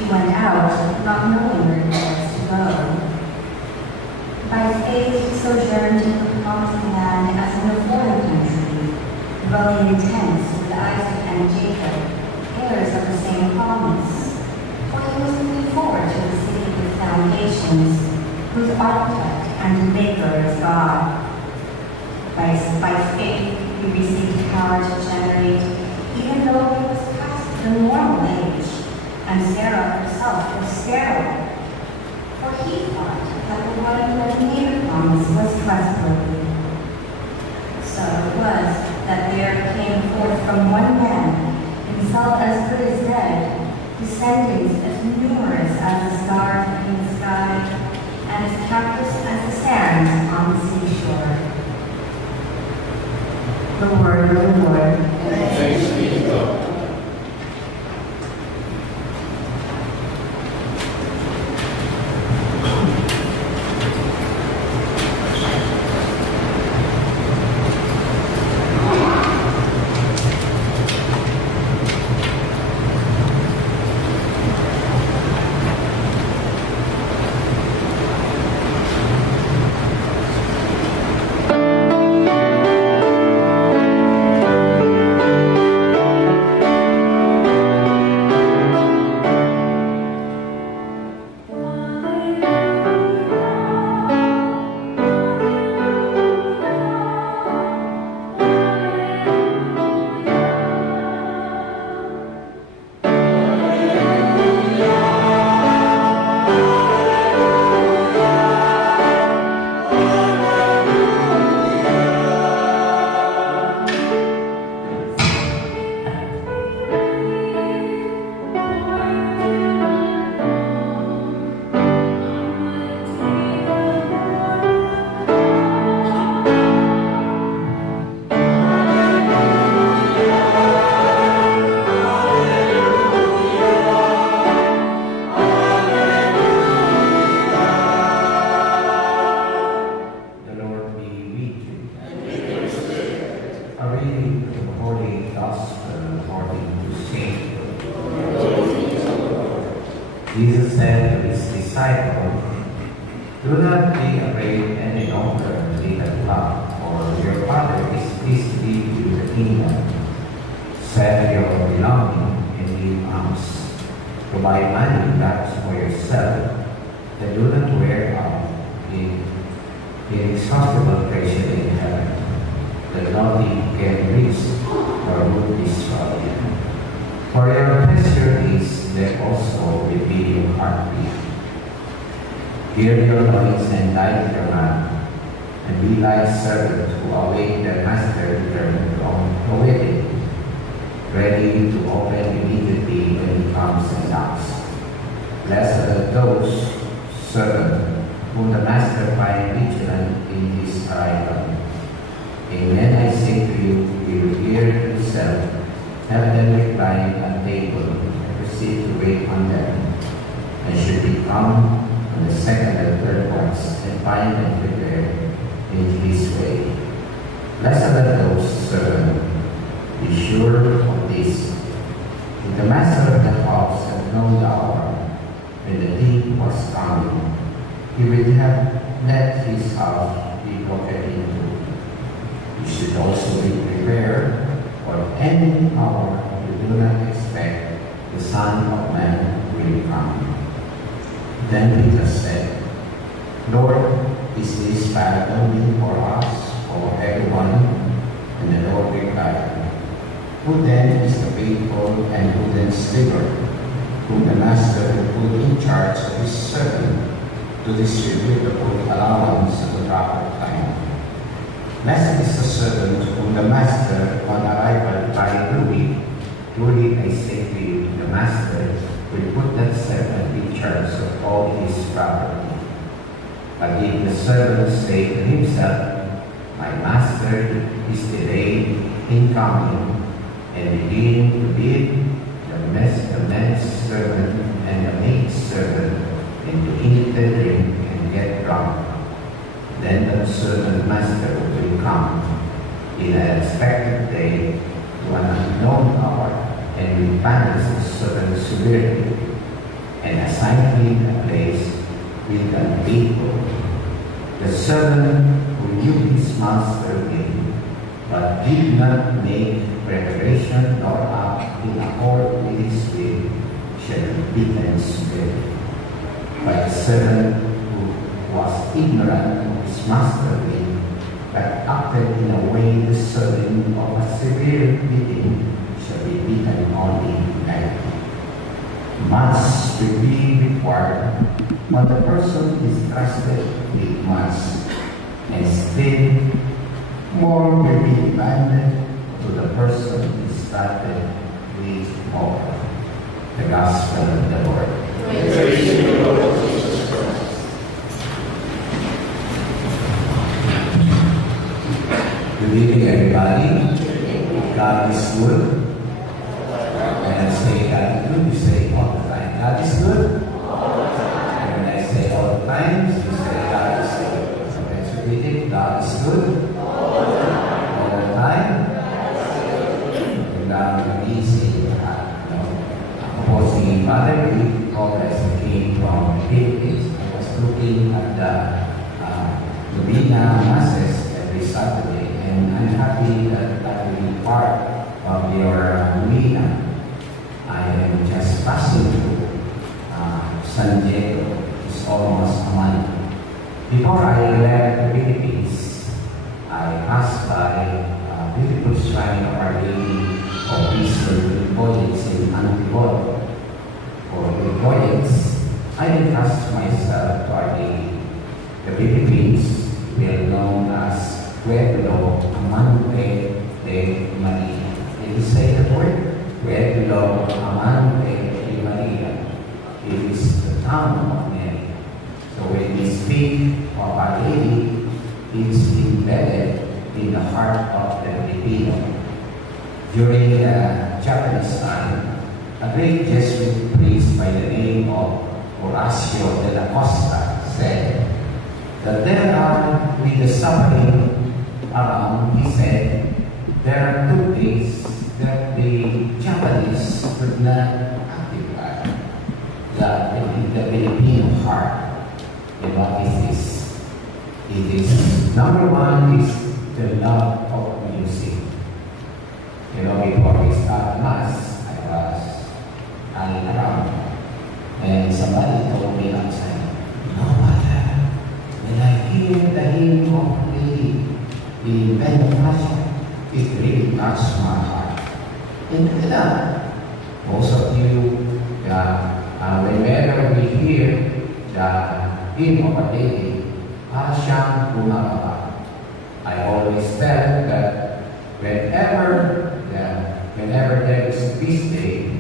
He went out, not knowing where he was to go. By faith, he sojourned in the promised land as in a foreign country, dwelling in tents with Isaac and Jacob, heirs of the same promise. For he was looking forward to the city with foundations, whose architect and maker is God. By faith, he received power to generate, even though he was past the normal age, and Sarah herself was sterile. For he thought that the one who had made a promise was trustworthy. So it was that there came forth from one man, himself as good as dead, descendants as numerous as the stars in the sky, and as countless as the sands on the seashore. The word of the Lord. Thanks be to God. Jesus said to his disciples, "Do not be afraid any longer, little flock, for your Father is pleased to give you the kingdom. Sell your belonging and give alms. To buy money bags for yourself, that do not wear out in inexhaustible treasure in heaven, that nothing can reach or would destroy. For your pleasure is there also within your heartbeat. Gird your loins and light your lamp, and be like servants who await their master return from the wedding, ready to open immediately when he comes and knocks. Blessed are those servants whom the master finds vigilant in his arrival. Amen, I say to you, he will hear himself, have them recline at table, and proceed to wait on them, and should he come on the second and third watch, and find them prepared in his way. Blessed are those servants. Be sure of this. If the master of the house had known the hour when the thief was coming, he would have let his house be broken into. You should also be prepared, for any hour you do not expect the Son of Man will come." Then Peter said, "Lord, is this path only for us, or everyone?" And the Lord replied, "Who then is the faithful and prudent steward, whom the master will put in charge of his servant to distribute the full allowance at the proper time? Blessed is the servant whom the master, on arrival by the week, truly I say to you, the master will put that servant in charge of all his property. But if the servant say to himself, my master is delayed in coming, and begin to beat the man's servant and the maid's servant, and to eat and drink and get drunk, Then the servant master will come in an expected day to an unknown hour and will punish the servant severely and assign him a place with the people. The servant who knew his master will, but did not make preparation nor act in accord with his will, shall be beaten severely. But the servant who was ignorant of his master will, but acted in a way deserving of a severe beating, shall be beaten only lightly. Much will be required when the person is trusted with much, and still more will be demanded to the person instructed with more. The Gospel of the Lord. Praise to you, Lord Jesus Christ. Good evening, everybody. God is good. When I say God is good, you say all the time. God is good. And when I say all the time, you say God is good. So let's repeat it. God is good. All the time. And God is easy. Opposing Father, we always came from the Philippines. I was looking at the Lubina Masses every Saturday, and I'm happy that I will be part of your Lubina. I am just passing through San Diego. It's almost a month. Before I left the Philippines, I passed by a beautiful shrine of Our Lady of Eastern Voyage in Antipolo. For the voyage, I entrust myself to Our Lady. The Philippines, well known as Pueblo Amante de Maria. Did you say the word? Pueblo Amante de Maria. It is the town of Mary. So when we speak of Our Lady, it's embedded in the heart of the Filipino. During the Japanese time, a great Jesuit priest by the name of Horacio de la Costa said that there are, with the suffering around, he said, there are two things that the Japanese could not occupy, the Filipino heart. And what is this? It is, number one is the love of music. You know, before we start Mass, I was hanging around, and somebody told me outside, no matter, when I hear the hymn of Lady, the Benefactor, it really touched my heart. And most of you, whenever we hear the hymn of a lady, para siyang bumababa. I always felt that whenever there is a feast day,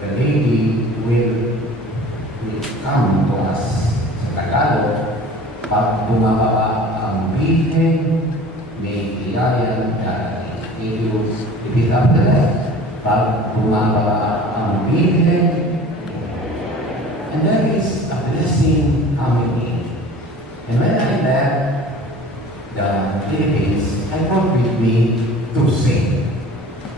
the lady will come to us. Sa Tagalog, pag bumababa ang Birhen, may iyayan darating. If you repeat after that, pag bumababa ang Birhen, and there is a blessing coming in. And when I left the Philippines, I brought with me to sing.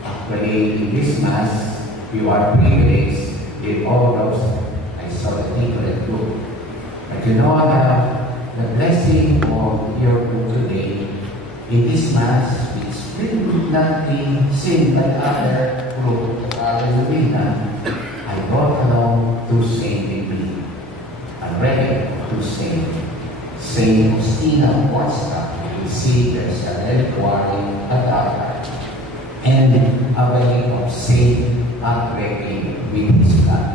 Actually, in this Mass, you are privileged in all those. I saw the different group. But you know the blessing of your group today, in this Mass, which will not be seen by other group, other Lubina, I brought along to sing with me. I'm ready to sing. Saint Faustina of Potsdam. You see there's a reliquary at our and a way of Saint Patrick with his blood.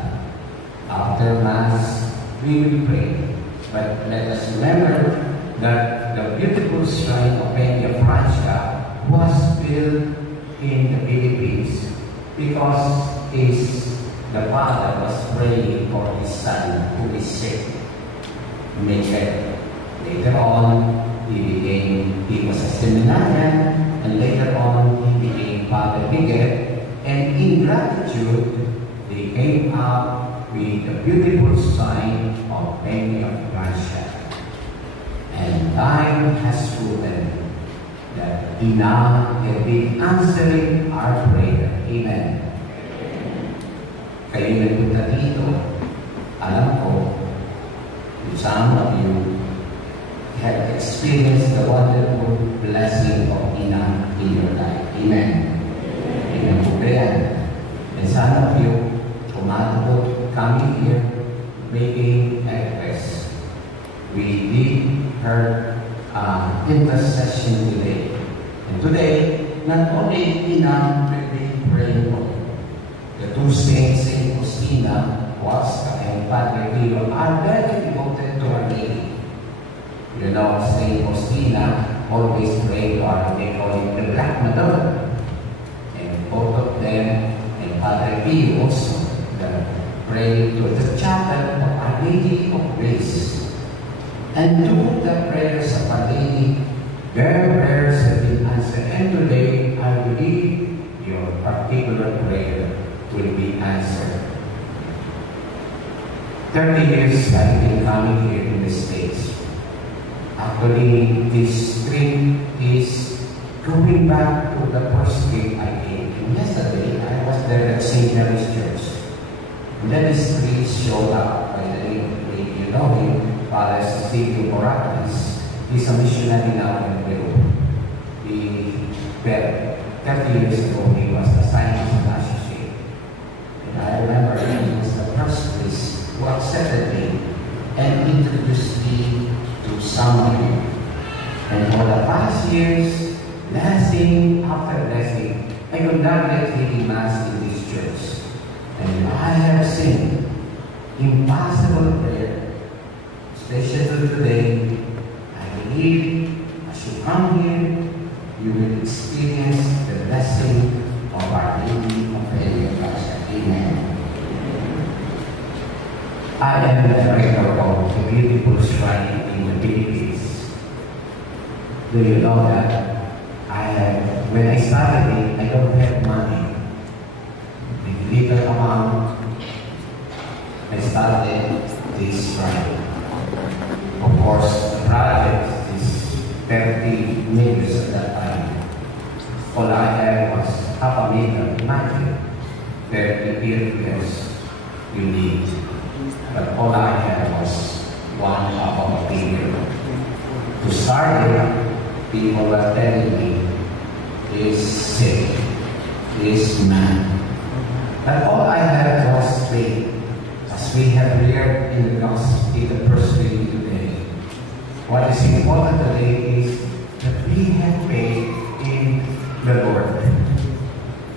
After Mass, we will pray. But let us remember that the beautiful shrine of Peña Francia was built in the Philippines because the father was praying for his son who is sick. Later on, he was a seminarian, and later on, he became Father Miguel, and in gratitude, they came up with the beautiful sign of Peña Francia. And time has proven that Ina has been answering our prayer. Amen. Kayo nagpunta dito, alam ko, some of you have experienced the wonderful blessing of Ina in your life. Amen. Amen po kaya. And some of you, tumatapot coming here, making a request. We did her intercession today. And today, not only Ina will be praying for the two saints, Saint Faustina, Huasca, and Padre Pio, are very devoted to Our Lady. You know, Saint Faustina always prayed to Our Lady, they call it the Black Madonna. And both of them, and Padre Pio also, pray to the chapel of Our Lady of Grace. And to the prayers of Our Lady, their prayers have been answered. And today, I believe your particular prayer will be answered. 30 years I've been coming here in the States. Actually, this trip is going back to the first trip I came. And yesterday, I was there at St. Mary's Church. And then this priest showed up by the name of, you know him, Father Cecilio Morales. He's a missionary now in Peru. He, 30 years ago, he was assigned as an associate. And I remember he was the first priest who accepted me and introduced me to some of you. And for the past years, blessing after blessing, I conducted healing mass in this church. And I have seen impossible prayer, especially today. I believe as you come here, you will experience the blessing of Our Lady of Faith. Amen. I am the director of the beautiful shrine in the Philippines. Do you know that when I started it, I don't have money. With little amount, I started this shrine. Of course, the project is 30 meters at that time. All I had was half a meter. Imagine, 30 meters you need. But all I had was 1/2 of a meter. To start it, people were telling me, he is sick, he is mad. But all I had was faith, as we have heard in the gospel, in the first reading today. What is important today is that we have faith in the Lord.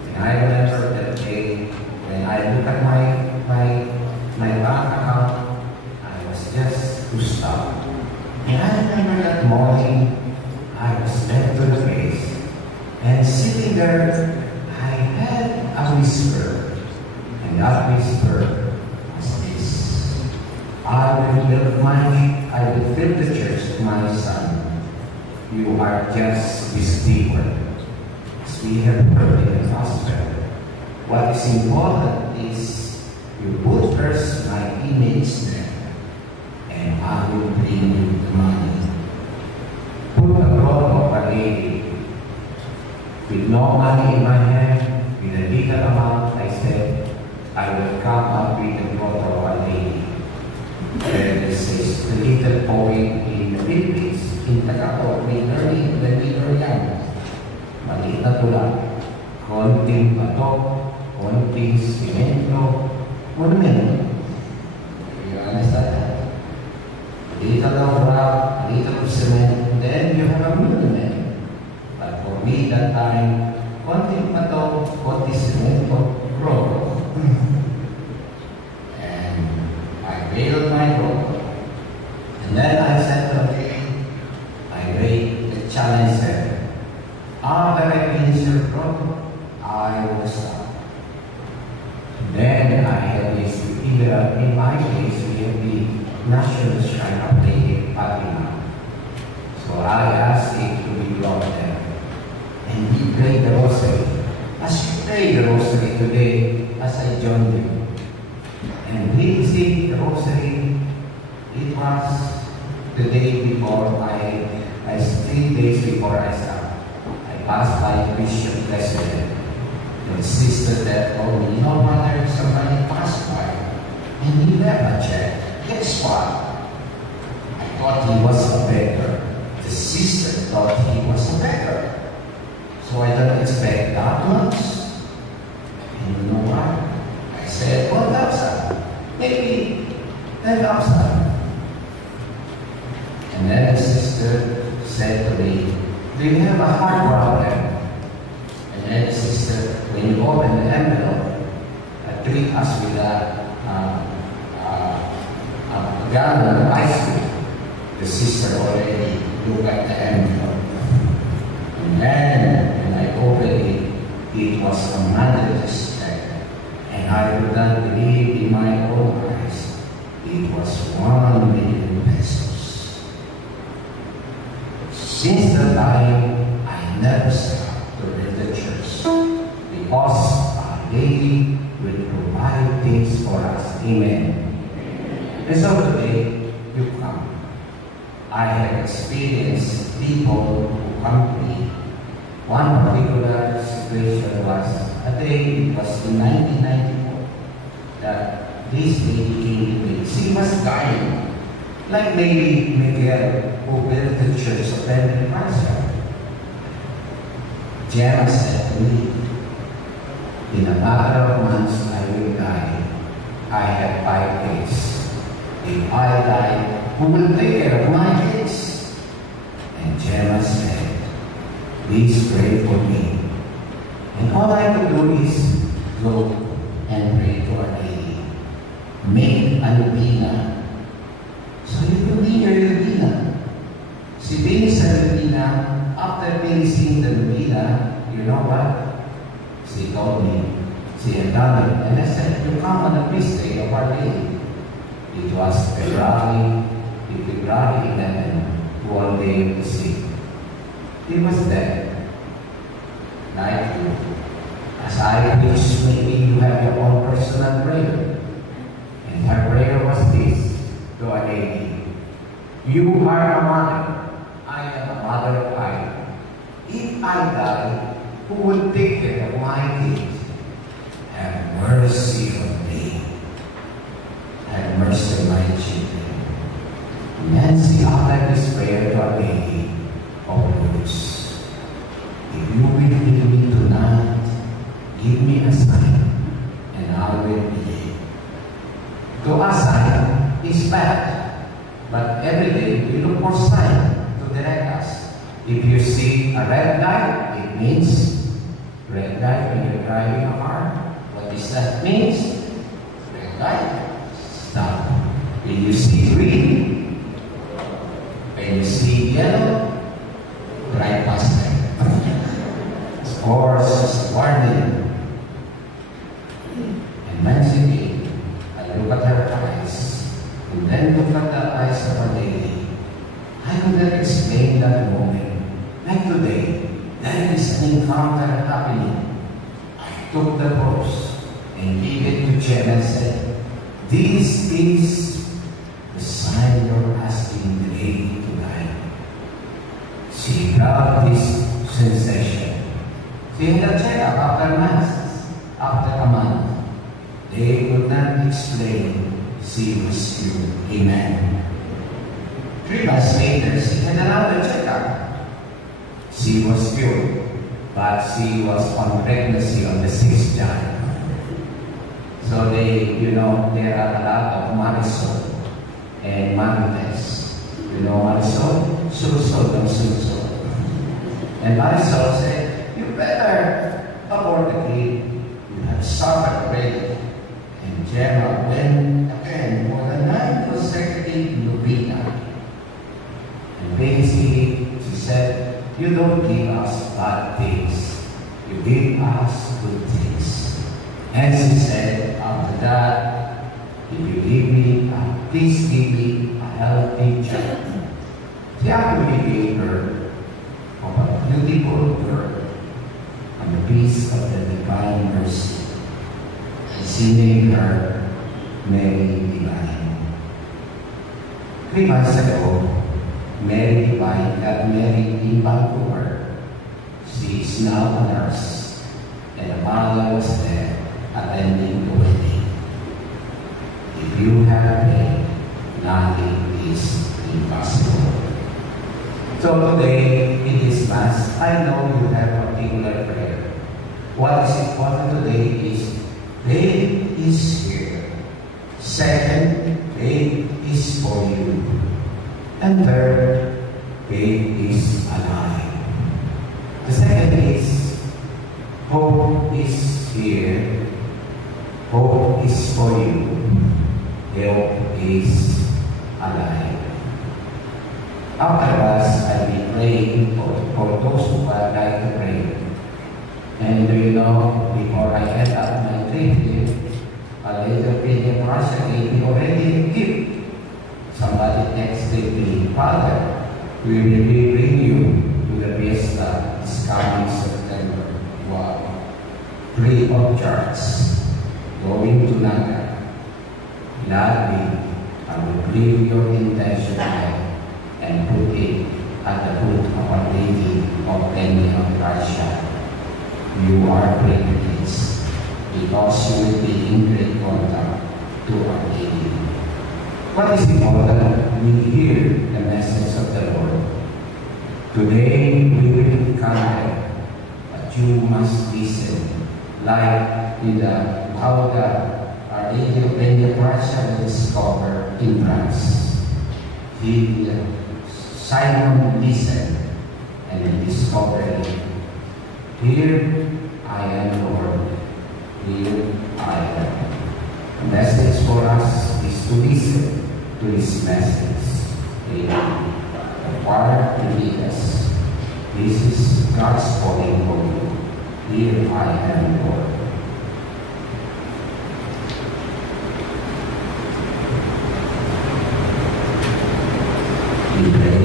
And I remember that day when I look at my bank account, I was just to stop. And I remember that morning, I was led to the place, and sitting there, I had a whisper, and that whisper was this: I will build the church, my son. You are just this people. As we have heard in the gospel, what is important is you put first my image there, and I will bring you the money. Put the rod of a lady. With no money in my hand, with a little amount, I said, I will come up with the rod of a lady. There is the little poem in the Philippines, in Tagapot, when we were young. Maliit na tulad, konting bato, konting simento, monument. You understand that? A little of rock, a little of cement, then you have a monument. But for me that time, konting bato, konting simento, rock. And I built my road. And then I said to him, I made the challenge there. After I finish your road, I will stop. Then I had this, in my case, we have the National Shrine of Lady Fatima. So I asked it to be brought there. And he prayed the rosary. As you pray the rosary today, as I joined you, and we received the rosary, it was the day before I 3 days before I stopped, I passed by Bishop President. The sister that told me, you know, brother, somebody passed by and he left a check. Guess what? I thought he was a beggar. The sister thought he was a beggar. So I don't expect that much. And you know what? I said, 1,000. Maybe 10,000. And then the sister said to me, do you have a heart problem? And then the sister, when you open the envelope, treat us with a gallon of ice cream. The sister already looked at the envelope. And then, when I opened it, it was a manager's check. And I could not believe in my own eyes. It was 1 million pesos. Since that time, I never stopped to read the church because Our Lady will provide things for us. Amen. And so today, you come. I have experienced people who come to me. One particular situation was a day, it was in 1994, that this lady came to me. She was dying, like maybe Miguel, who built the church of Pentecost. Gemma said to me, in a matter of months I will die. I have 5 kids. If I die, who will take care of my kids? And Gemma said, please pray for me. And all I could do is go and pray to Our Lady. Make a Lubina. So you could be your Lubina. Si being sa Lubina, after finishing the Lubina, you know what? She told me, she had done it. And I said, you come on the feast day of Our Lady. It was February 11, one day of the sea. He was dead. Like you. As I wish, maybe you have your own personal prayer. And her prayer was this to Our Lady. You are a mother. I am a mother of fire. If I die, who will take care of my kids? Have mercy on me. Have mercy on my children. Nancy uttered this prayer to Our Lady of Lourdes. If you will heal me tonight, give me a sign, and I will believe. To us, sign is bad, but every day we look for sign to direct us. If you see a red light, it means red light when you're driving a car. What does that mean? Red light. Stop. When you see green, when you see yellow, drive past them. Or warning. And Nancy, I look at her eyes, and then look at the eyes of Our Lady. I could not explain that moment. Like today, there is an encounter happening. I took the rose and gave it to Jen and said, this is the sign you're asking the lady to die. She got this sensation. She had a checkup after Mass, after a month. They could not explain she was cured. Amen. 3 months later, she had another checkup. She was cured, but she was on pregnancy on the 6th child. So there are a lot of Marisol and Marites. You know Marisol? Suso. And Marisol said, you better abort the kid. You have suffered already. And Gemma went again for the 9th consecutive Lubina. And basically, she said, you don't give us bad things. You give us good things. And she said, after that, if you give me, please give me a healthy child. She actually gave her of a beautiful girl on the piece of the divine mercy. And she named her Mary Divine. 3 months ago, Mary Divine got married in Vancouver. She is now a nurse, and the mother was there attending the wedding. If you have faith, nothing is impossible. So today, in this Mass, I know you have a particular prayer. What is important today is faith is here. Second, faith is for you. And third, faith is alive. The second is hope is here. Hope is for you. Hope is alive. After us, I'll be praying for those who would like to pray. And do you know, before I end up my trip here, a later Pilgrim Russia gave me already a gift. Somebody texted me, Father, we will bring you to the fiesta this coming September. Wow. Free of charge. Going to Naga. Gladly, I will leave your intention there and put it at the foot of Our Lady of Penny of Russia. You are privileged because you will be in great contact to Our Lady. What is important? We hear the message of the Lord. Today we will come here, but you must listen. Like with how Our Lady of Penny of Russia was discovered in France. Simon listened and he discovered it. Here I am, Lord. Here I am. The message for us is to listen to His message. Amen. The choir to lead us. This is God's calling for you. Here I am, Lord. We pray.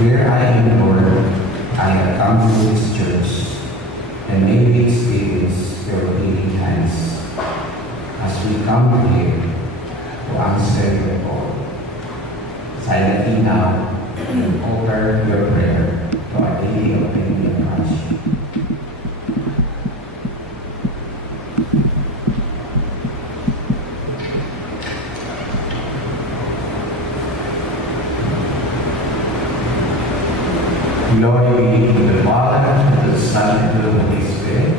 Here I am, Lord. I have come to this church, and may we experience your healing hands as we come here to answer your call. Silently now, and offer your prayer to Our Lady of Penny of Russia. Glory be to the Father, and to the Son, and to the Holy Spirit.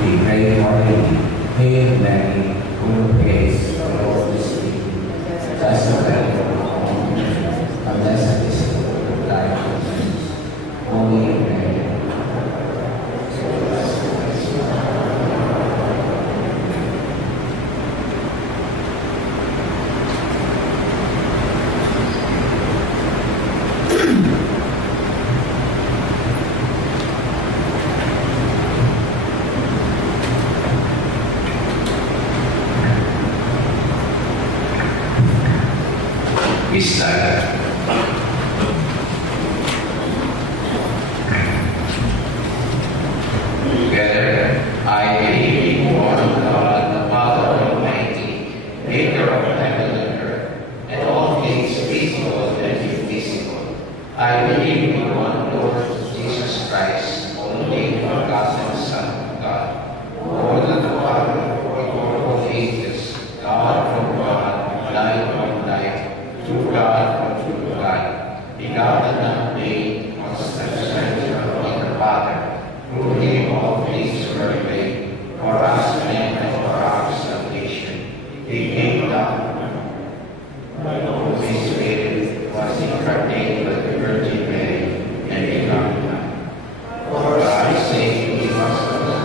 We pray for Lady. Hail Mary, full of grace, the Lord is with you. Blessed are you among women, and blessed is the fruit of thy womb, Jesus. Holy Mary, be silent. Together, I believe in one God, the Father Almighty, maker of heaven and earth, and all things visible and invisible. I believe in one Lord Jesus Christ, only begotten Son of God, born of the Father, before all ages, God from God, light from light, true God from true God, begotten and made, consubstantial in the Father, through Him all things were made, for us men and for our salvation. He came down by the Holy Spirit, was incarnate with the Virgin Mary, and became man. For our sake He was under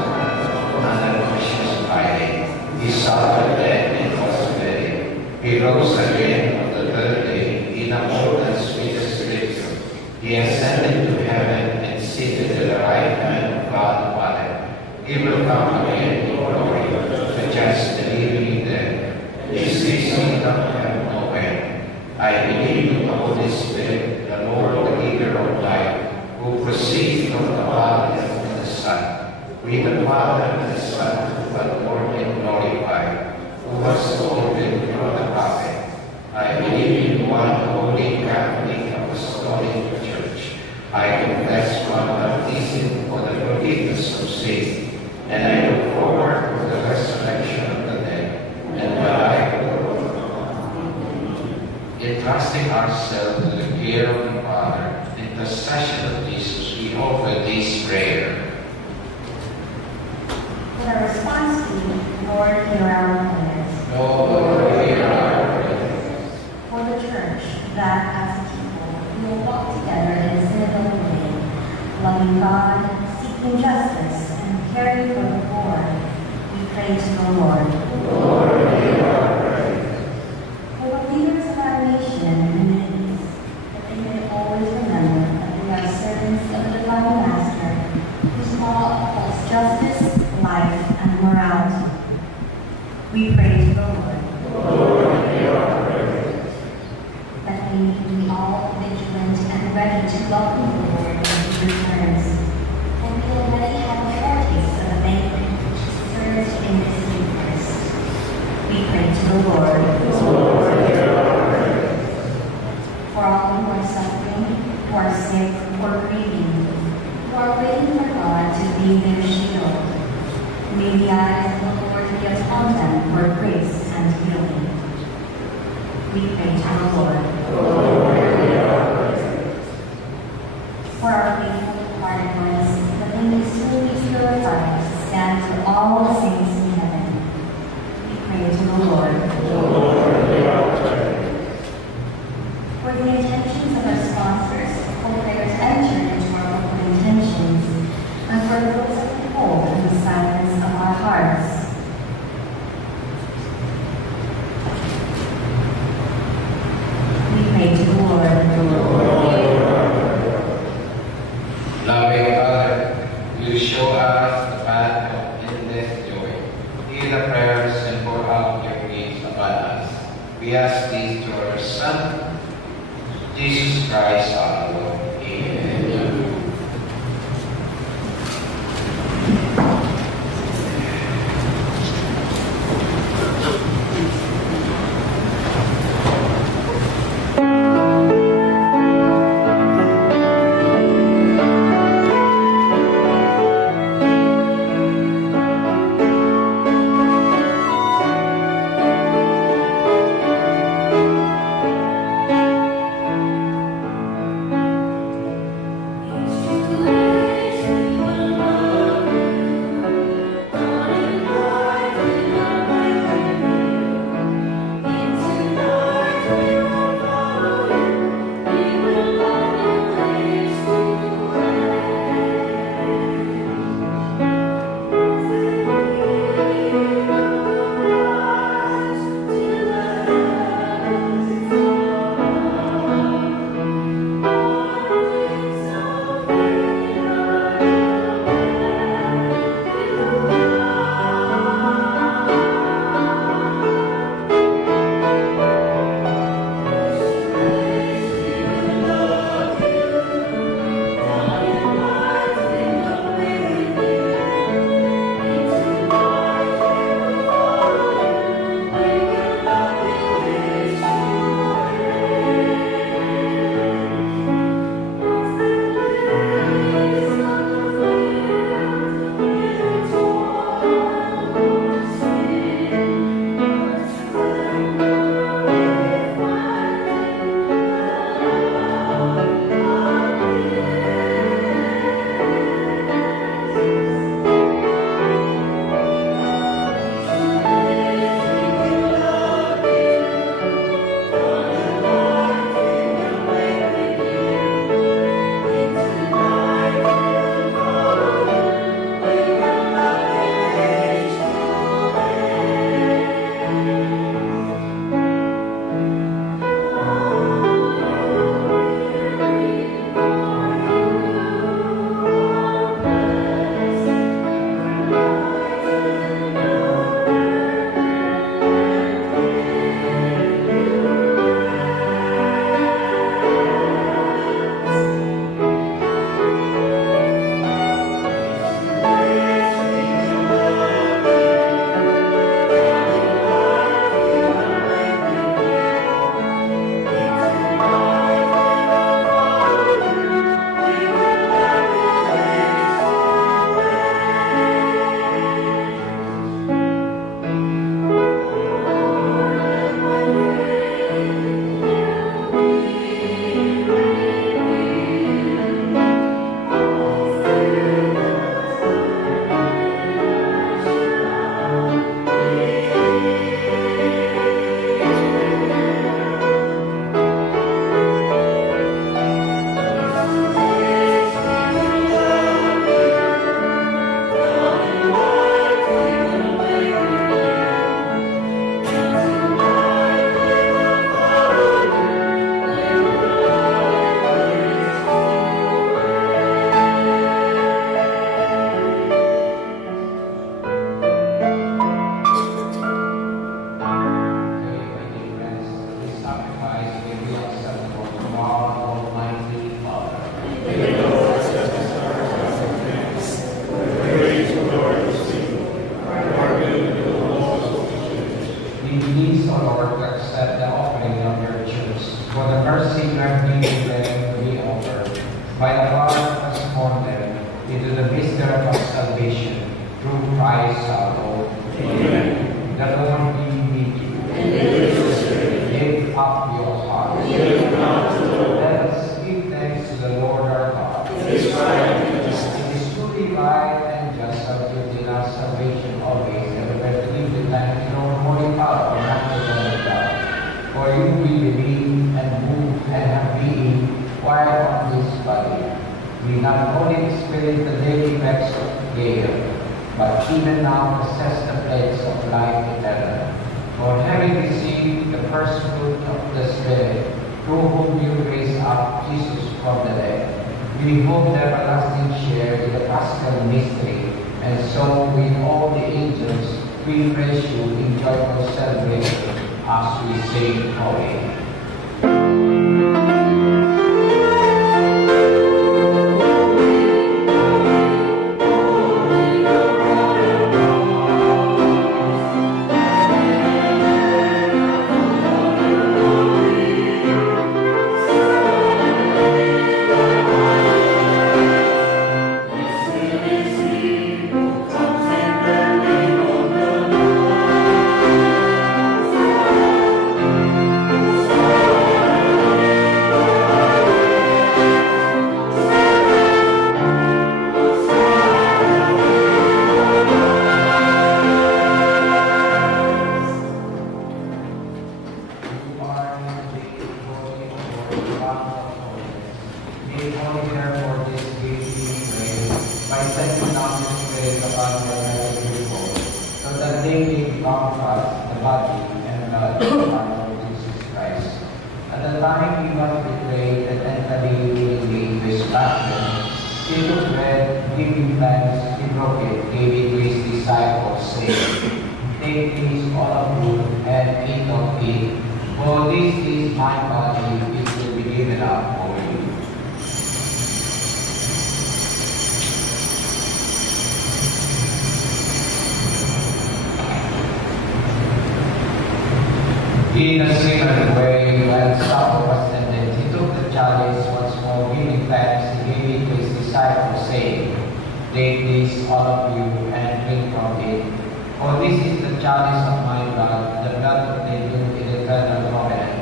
Pontius Pilate. He suffered death and was buried. He rose again on the third day in accordance with the Scripture. He ascended to heaven and seated at the right hand of God the Father. He will come again in glory to judge the living and dead. This is kingdom have no end. I believe in the Holy Spirit, the Lord, the giver of life, who proceeds from the Father and from the Son, with the Father and the Son, who are born entrusting ourselves to the care of the Father, intercession of Jesus, we offer this prayer. With our response be, Lord, hear our prayers. Lord, hear our prayers. For the church, that as a people, we will walk together in a synagogue way, loving God, seeking justice, and caring for the poor, we pray to the Lord. Lord, hear our prayers. For the leaders of our nation and communities, that they may always remember that we are servants of the divine Master, whose law upholds justice, life, and morality. We pray to the Lord. Lord, hear our prayers. That we may be all vigilant and ready to welcome the Lord when he returns, and we already have a foretaste of the banquet which is served in this Eucharist. We pray to the Lord. Lord, hear our prayers. For all who are suffering, who are sick, who are grieving, who are waiting for God to be their shield, may the eyes of the Lord be upon them for grace and healing. We pray to the Lord. Lord, hear our prayers. For our faithful departed ones, that they may soon be purified to stand for all the saints in heaven. We pray to the Lord. Lord, hear our prayers. For the intentions of our sponsors, for prayers entered into our local intentions, and for those that we hold in the silence of our hearts. We pray to the Lord. Lord, hear our prayers. Loving Father, you show us the path of endless joy. Hear the prayers and pour out your grace upon us. We ask this through our Son, Jesus Christ our Lord. Amen. not only experience the daily effects of prayer, but even now possess the place of life eternal. For having received the first fruit of the Spirit, through whom you raised up Jesus from the dead, we hope the everlasting share in the Paschal mystery, and so with all the angels we praise you in joyful celebration as we sing holy. In a similar way, when supper was ended, he took the chalice once more, giving thanks, he gave it to his disciples, saying, "Take this, all of you, and drink from it. For this is the chalice of my blood, the blood of the new and eternal covenant,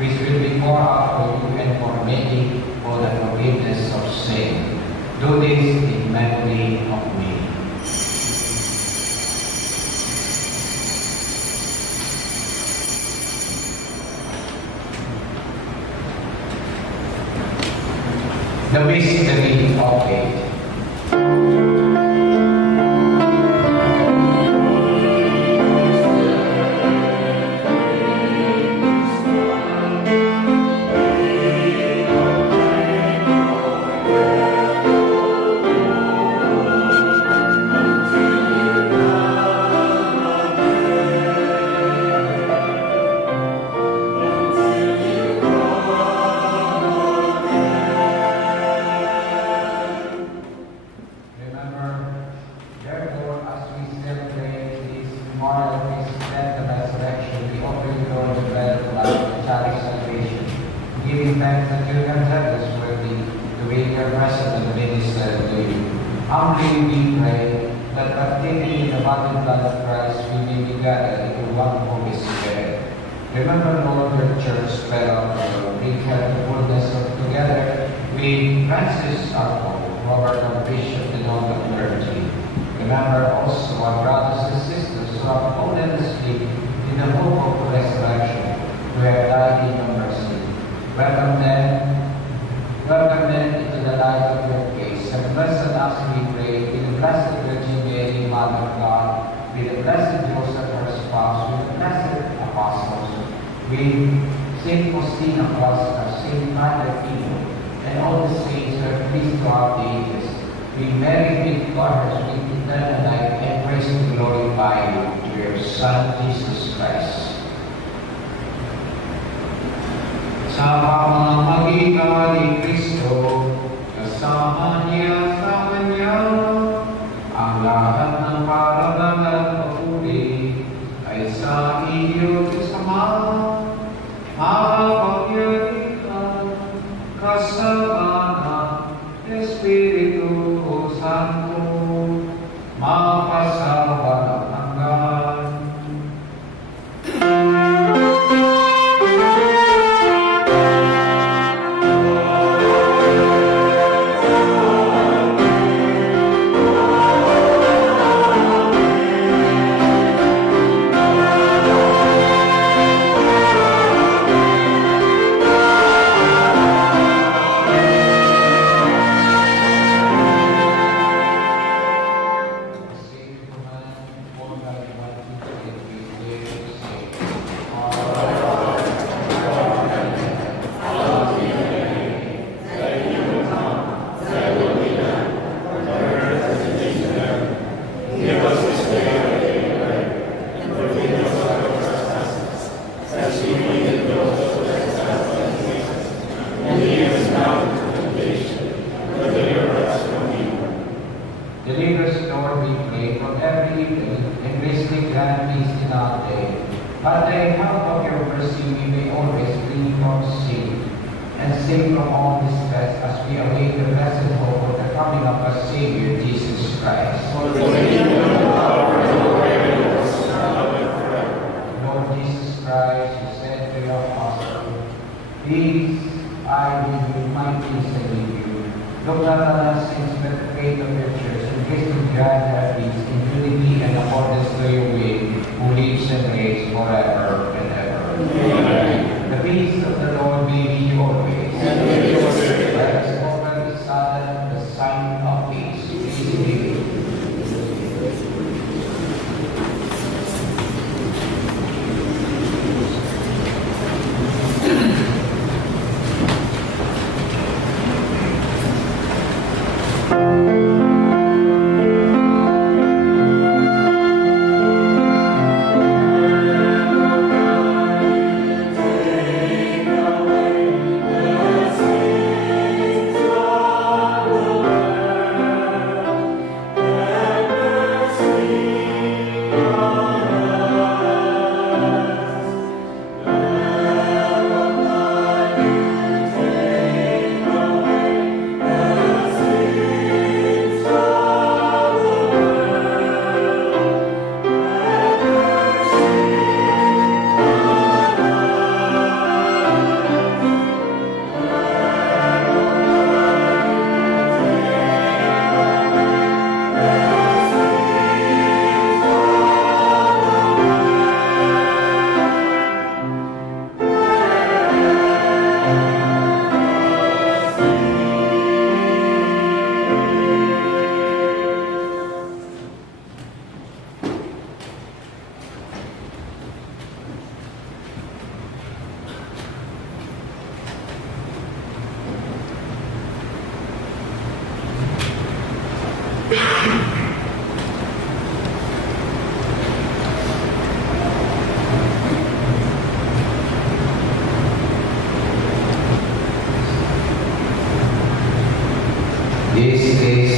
which will be poured out for you and for many for the forgiveness of sin. Do this in memory of me." The mystery of faith. not they. But the help of your mercy we may always flee from sin and safe from all distress as we await the blessed hope of the coming of our Savior Jesus Christ. Lord Jesus Christ, you said to your apostle, "Peace I give you, my peace I give you. Look not on us since but the faith of your church, and grace to grant her peace in unity and accordance to your will, who lives and reigns forever and ever." Amen. The peace of the Lord be with you always. Let us offer each other the sign of peace. Peace be with you. This is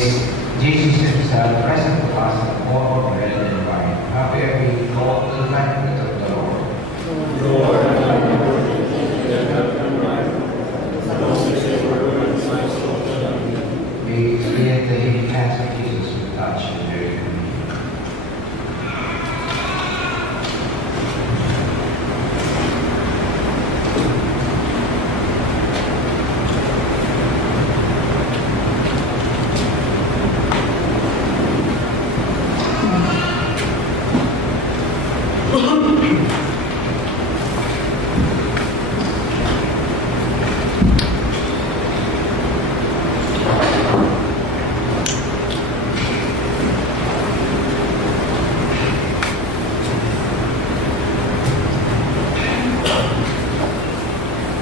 Jesus himself present to us in the form of bread and wine. Happy we go to the banquet of the Lord. Lord, I am worthy that have come right. And also say word and my soul to them. We experience the healing hands of Jesus who touch and very communion.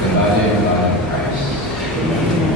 The body and blood of Christ.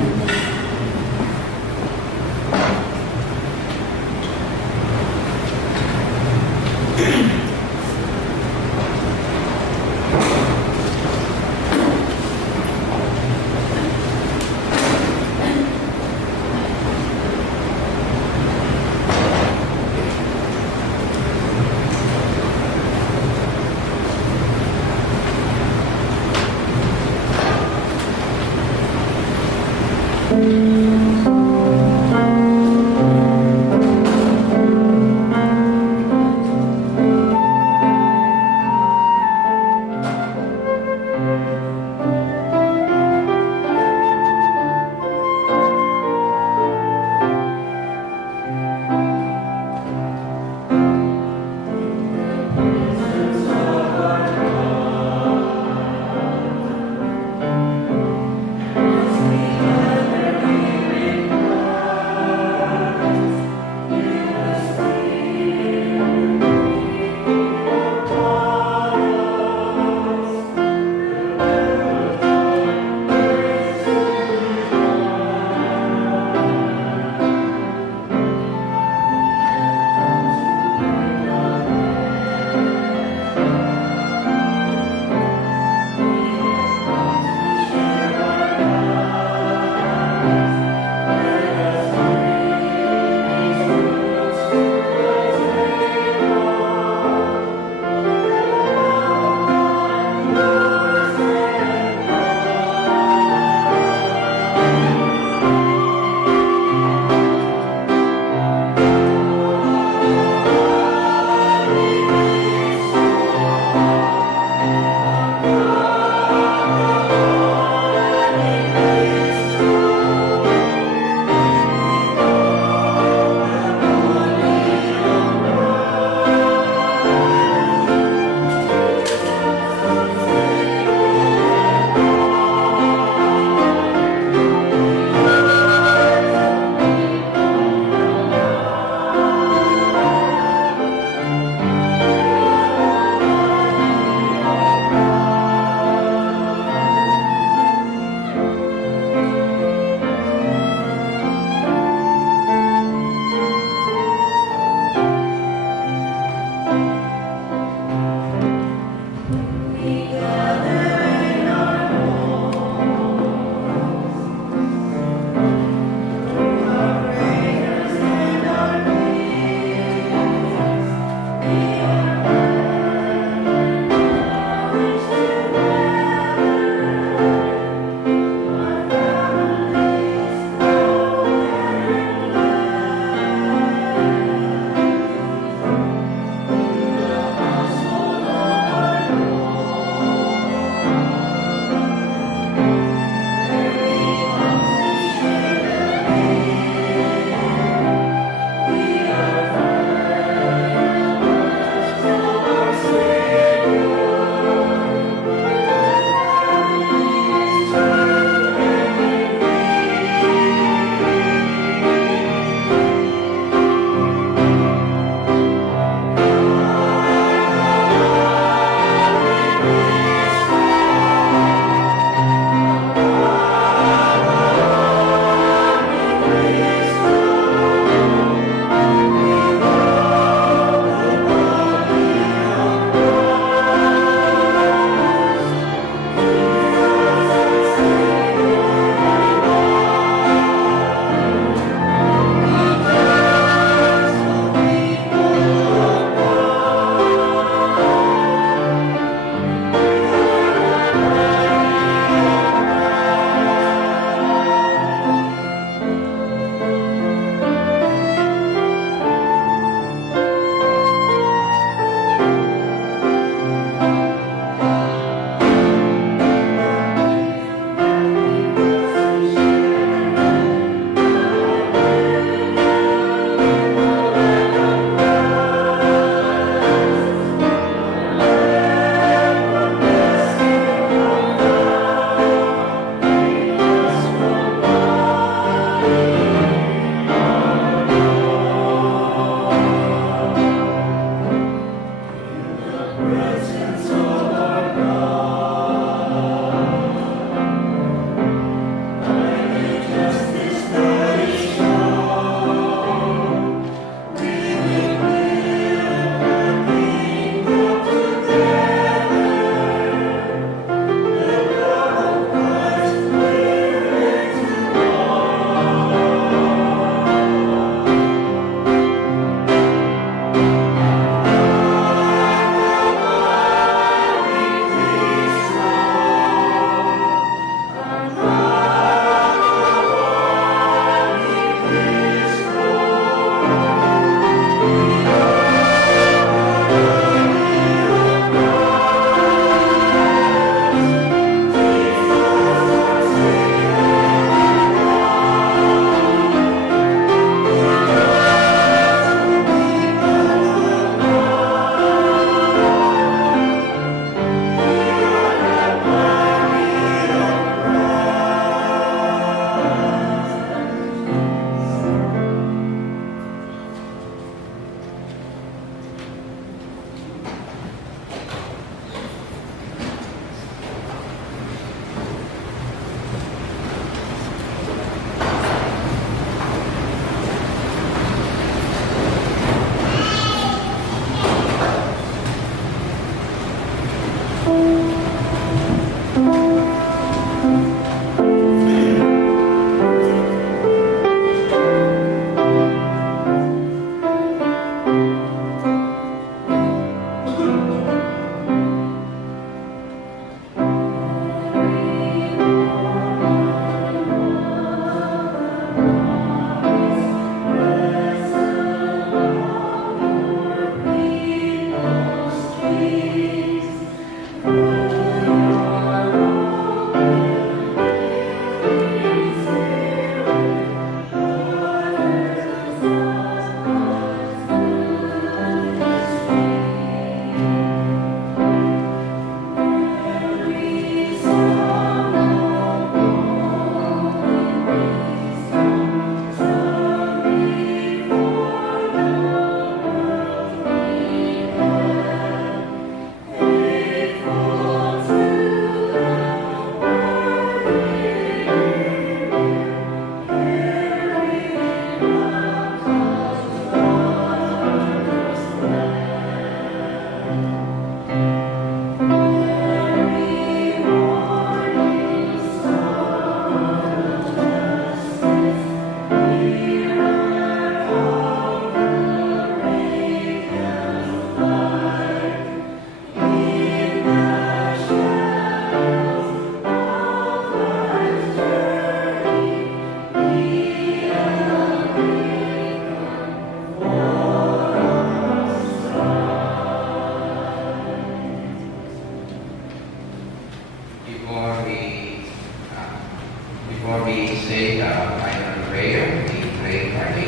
Before we say the final prayer, we pray for the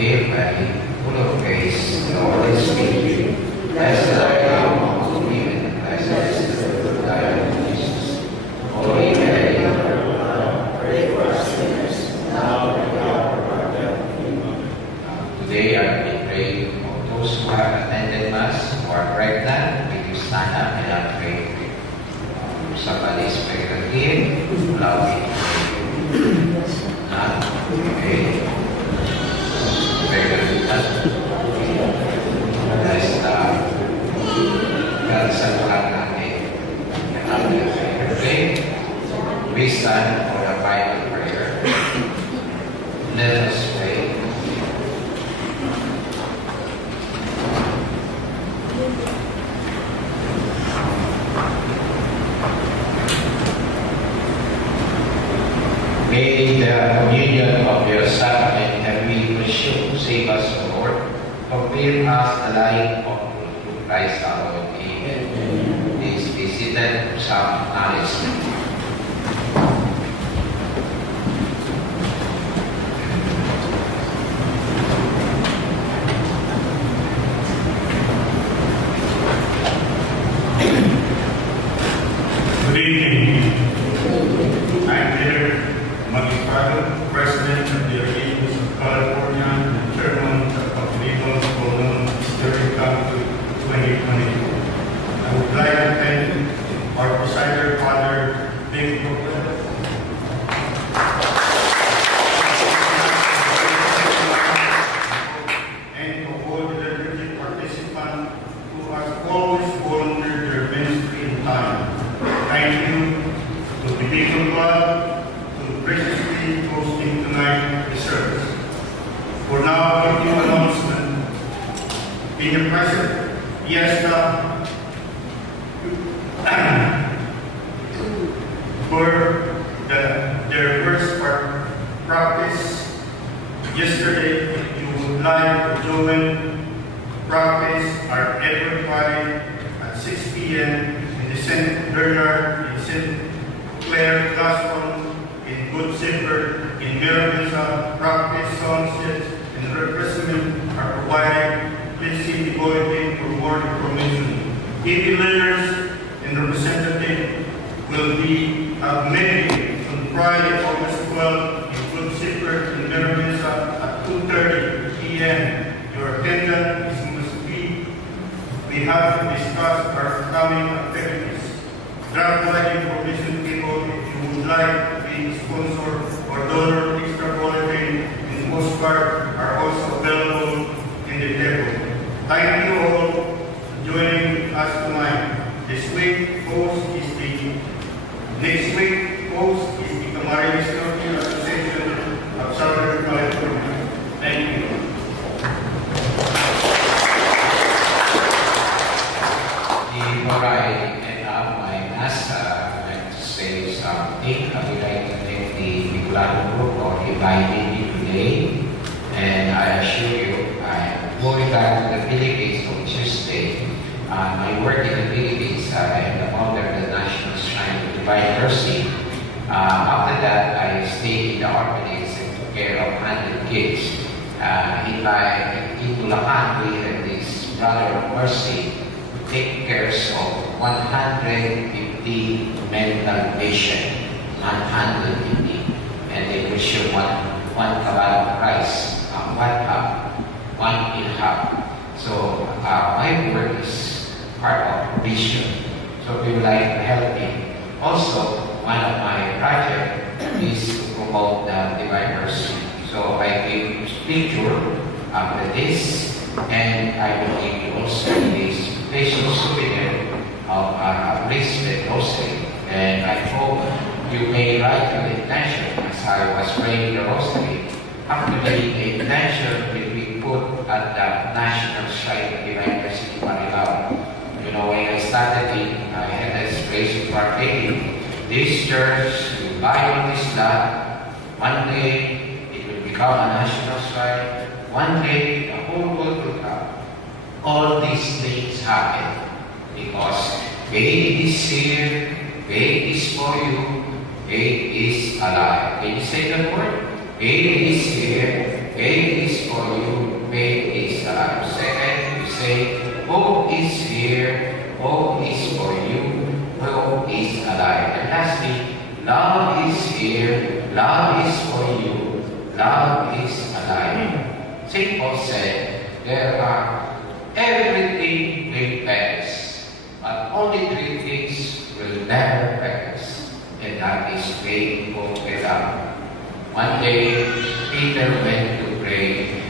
Hail Mary, full of grace, the Lord is with you. Blessed are you among women, and blessed is the fruit of thy womb, Jesus. Holy Mary, Mother of God, pray for us sinners, now and at the hour of our death. Amen. Today I will be praying for those who have attended Mass, who are pregnant. Will you stand up and I'll pray for you? Somebody is pregnant here, allow me to pray. Not okay. Pregnant. Dahil sa lahat natin, we stand for the Bible prayer. Let us pray. May the communion of your sacrament that we presume save us, O Lord, fulfill us the life of Christ our Lord. Amen. Please be seated for some knowledge. Good evening. I'm Peter Magistrado, President of the Archdiocese of California and Chairman of Legal Colon Steering Council 2022. I would like to thank our presider, Father Nick Brooklyn, and to all the liturgy participants who have always volunteered their ministry in time. Thank you to the Beacon Club to graciously hosting tonight's service. For now, a few announcement. In the present fiesta for their first practice yesterday, if you would like to join practice are everybody at 6 p.m. in the St. Bernard in St. Clair Classroom in Good Shepherd in Miraculous. Practice sunsets and refreshment are provided. Please see the bulletin for more information. EP leaders and representatives will be at meeting on Friday, August 12 in Good Shepherd in Miraculous at 2:30 p.m. Your attendance must be. We have to discuss our coming activities. Draft line information people if you would like to be sponsor or donor extra bulletin and postcard are also available in the table. Thank you all for joining us tonight. This week host is the Camarines County Association of Southern California. Thank you. Before I end up my NASA, I'd like to say something. I would like to thank the Bicolano group for inviting me today. And I assure you, I'm going back to the Philippines on Tuesday. My work in the Philippines, I am the founder of the National Shrine of Divine Mercy. After that, I stayed in the orphanage and took care of 100 kids. In Bulacan, we have this Brother of Mercy who take care of 150 mental patients, 150, and they consume one kabal of rice, one in half. So my work is part of vision. So we would like to help me. Also, one of my projects is to promote the Divine Mercy. So I give picture after this, and I will give you also this special souvenir of a bracelet rosary. And I hope you may write your intention as I was praying the rosary. Actually, the intention will be put at the National Shrine of Divine Mercy in Marilao. You know, when I started it, I had this place of partaking. This church will buy all this land. One day, it will become a national shrine. One day, the whole world will come. All these things happen because faith is here, faith is for you, faith is alive. Can you say that word? Faith is here, faith is for you, faith is alive. Second, you say, hope is here, hope is for you, hope is alive. And lastly, love is here, love is for you, love is alive. St. Paul said, everything will perish, but only three things will never perish, and that is faith, hope, and love. One day, Peter went to pray,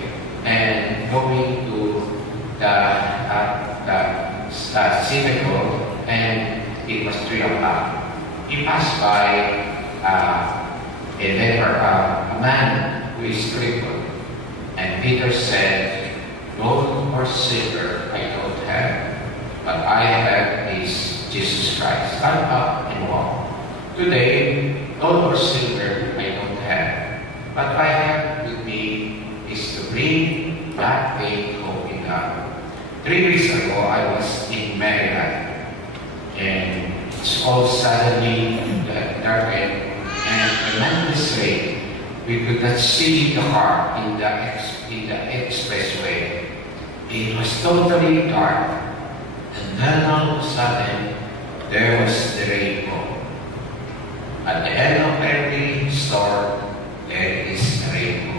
and going to the synagogue, and it was 3 o'clock. He passed by a man who is crippled, and Peter said, "Gold or silver I don't have, but I have is Jesus Christ. Stand up and walk." Today, gold or silver I don't have, but I have with me is to bring that faith, hope in God. 3 weeks ago, I was in Maryland, and it's all suddenly darkened, and tremendous rain. We could not see the car in the expressway. It was totally dark, and then all of a sudden, there was the rainbow. At the end of every storm, there is a rainbow.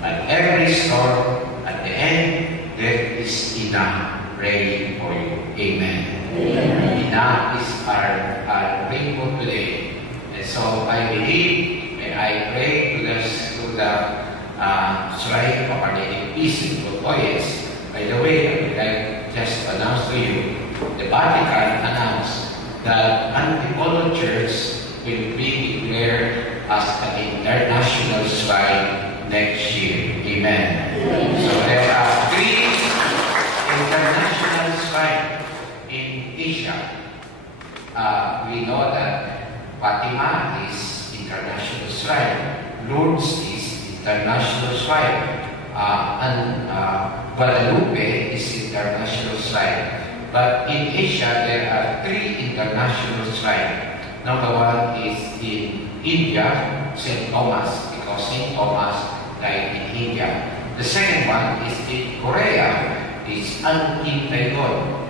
At every storm, at the end, there is enough rain for you. Amen. Amen. Enough is our rainbow today. And so I believe, and I pray to the Shrine of Our Lady of Peace in Botoyes. By the way, I would like just to announce to you, the Vatican announced that Antipolo Church will be declared as an international shrine next year. Amen. So there are 3 international shrines in Asia. We know that Fatima is international shrine, Lourdes is international shrine, and Guadalupe is international shrine. But in Asia, there are 3 international shrines. Number 1 is in India, St. Thomas, because St. Thomas died in India. The second one is in Korea, it's King Taiwan.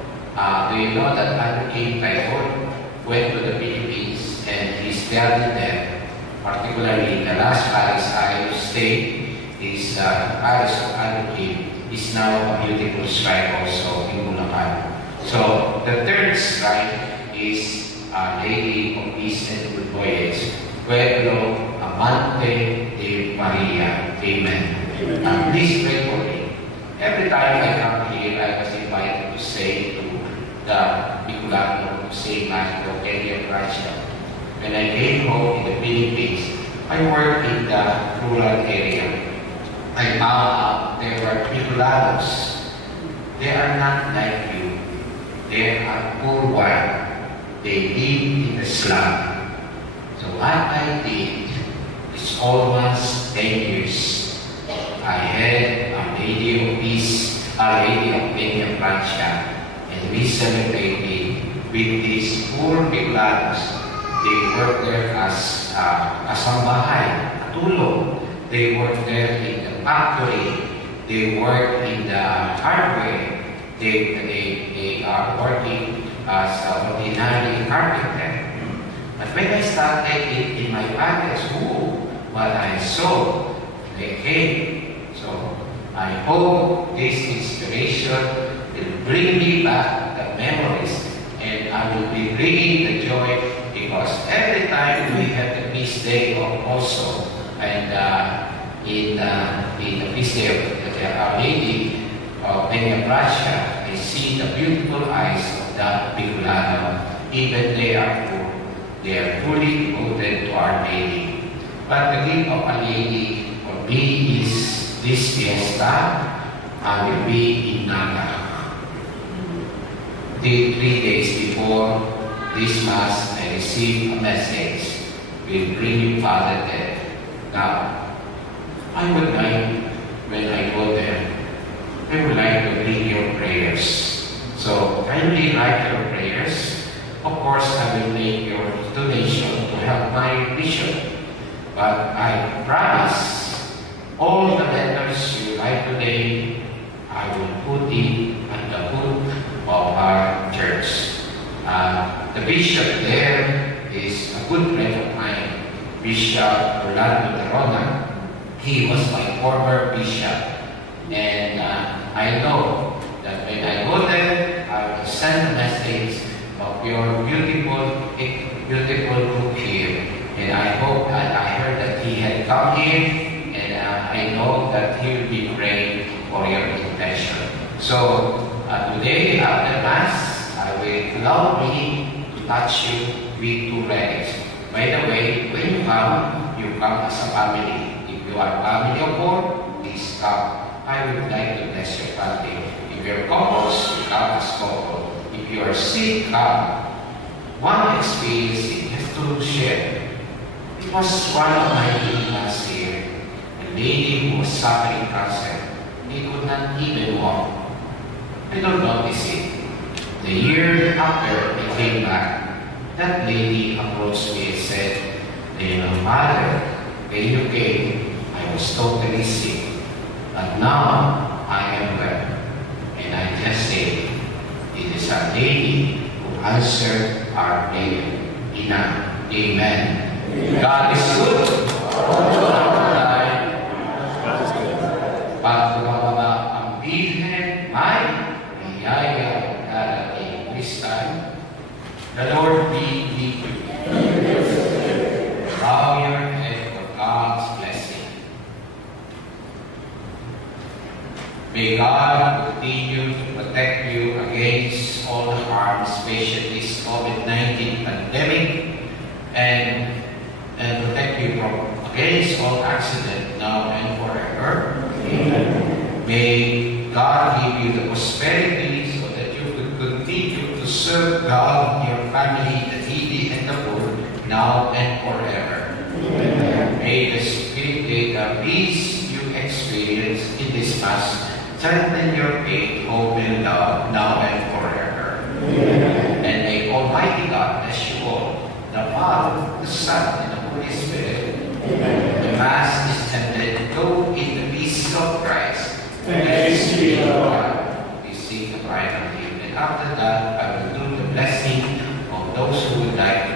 Do you know that King Taiwan went to the Philippines and he studied there? Particularly, the last palace I stayed is Palace of King. Is now a beautiful shrine also in Bulacan. So the third shrine is Lady of Peace and Good Voyage, Pueblo Amante de Maria. Amen. Please pray for me. Every time I come here, I was invited to say to the Bicolano, to say Gracia. When I came home in the Philippines, I worked in the rural area. I found out there were Bicolanos. They are not like you. They are poor white. They live in the slum. So what I did is almost 10 years. I had a lady of peace, a lady of Peña Francia, and we celebrated with these poor Bicolanos. They work there as kasambahay, tulong. They work there in the factory. They work in the hardware. They are working as an ordinary carpenter. But when I started in my father's womb, what I saw, they came. So I hope this inspiration will bring me back the memories, and I will be bringing the joy, because every time we have the feast day also, and in the feast day of Our Lady of Peña Francia, I see the beautiful eyes of that Bicolano. Even they are poor, they are fully devoted to Our Lady. But the gift of Our Lady for me is this fiesta. I will be in Naga. 3 days before this Mass, I received a message. We'll bring you Father there. Now, I would like, when I go there, I would like to bring your prayers. So, kindly write your prayers. Of course, I will make your donation to help my bishop. But I promise, all the letters you write today, I will put it at the foot of our church. The bishop there is a good friend of mine, Bishop Orlando Tarona. He was my former bishop, and I know that when I go there, I will send a message of your beautiful book here. And I hope that I heard that he had come here, and I know that he will be praying for your intention. So today after Mass, I will allow me to touch you with 2 relics. By the way, when you come as a family. If you are family of 4, please come. I would like to bless your family. If you're couples, you come as couple. If you are sick, come. One experience just to share. It was one of my meetings last year. A lady who was suffering cancer. They could not even walk. I don't notice it. The year after I came back, that lady approached me and said, Father, when you came, I was totally sick. But now I am well. And I just say, it is a lady who answered our prayer. Amen. God is good. All the time. Pag bumababa ang Birhen, may biyaya darating this time. The Lord be with you. Bow your head for God's blessing. May God continue to protect you against all the harm, especially this COVID-19 pandemic, and protect you against all accident now and forever. Amen. May God give you the prosperity so that you could continue to serve God, your family, the needy and the poor, now and forever. Amen. May the Spirit, the peace you experience in this Mass, strengthen your faith, hope, and love, now and forever. Amen. And may Almighty God bless you all, the Father, the Son, and the Holy Spirit. Amen. The Mass is ended. Go in the peace of Christ. Thanks be to God. Receive the final gift. And after that, I will do the blessing of those who would like to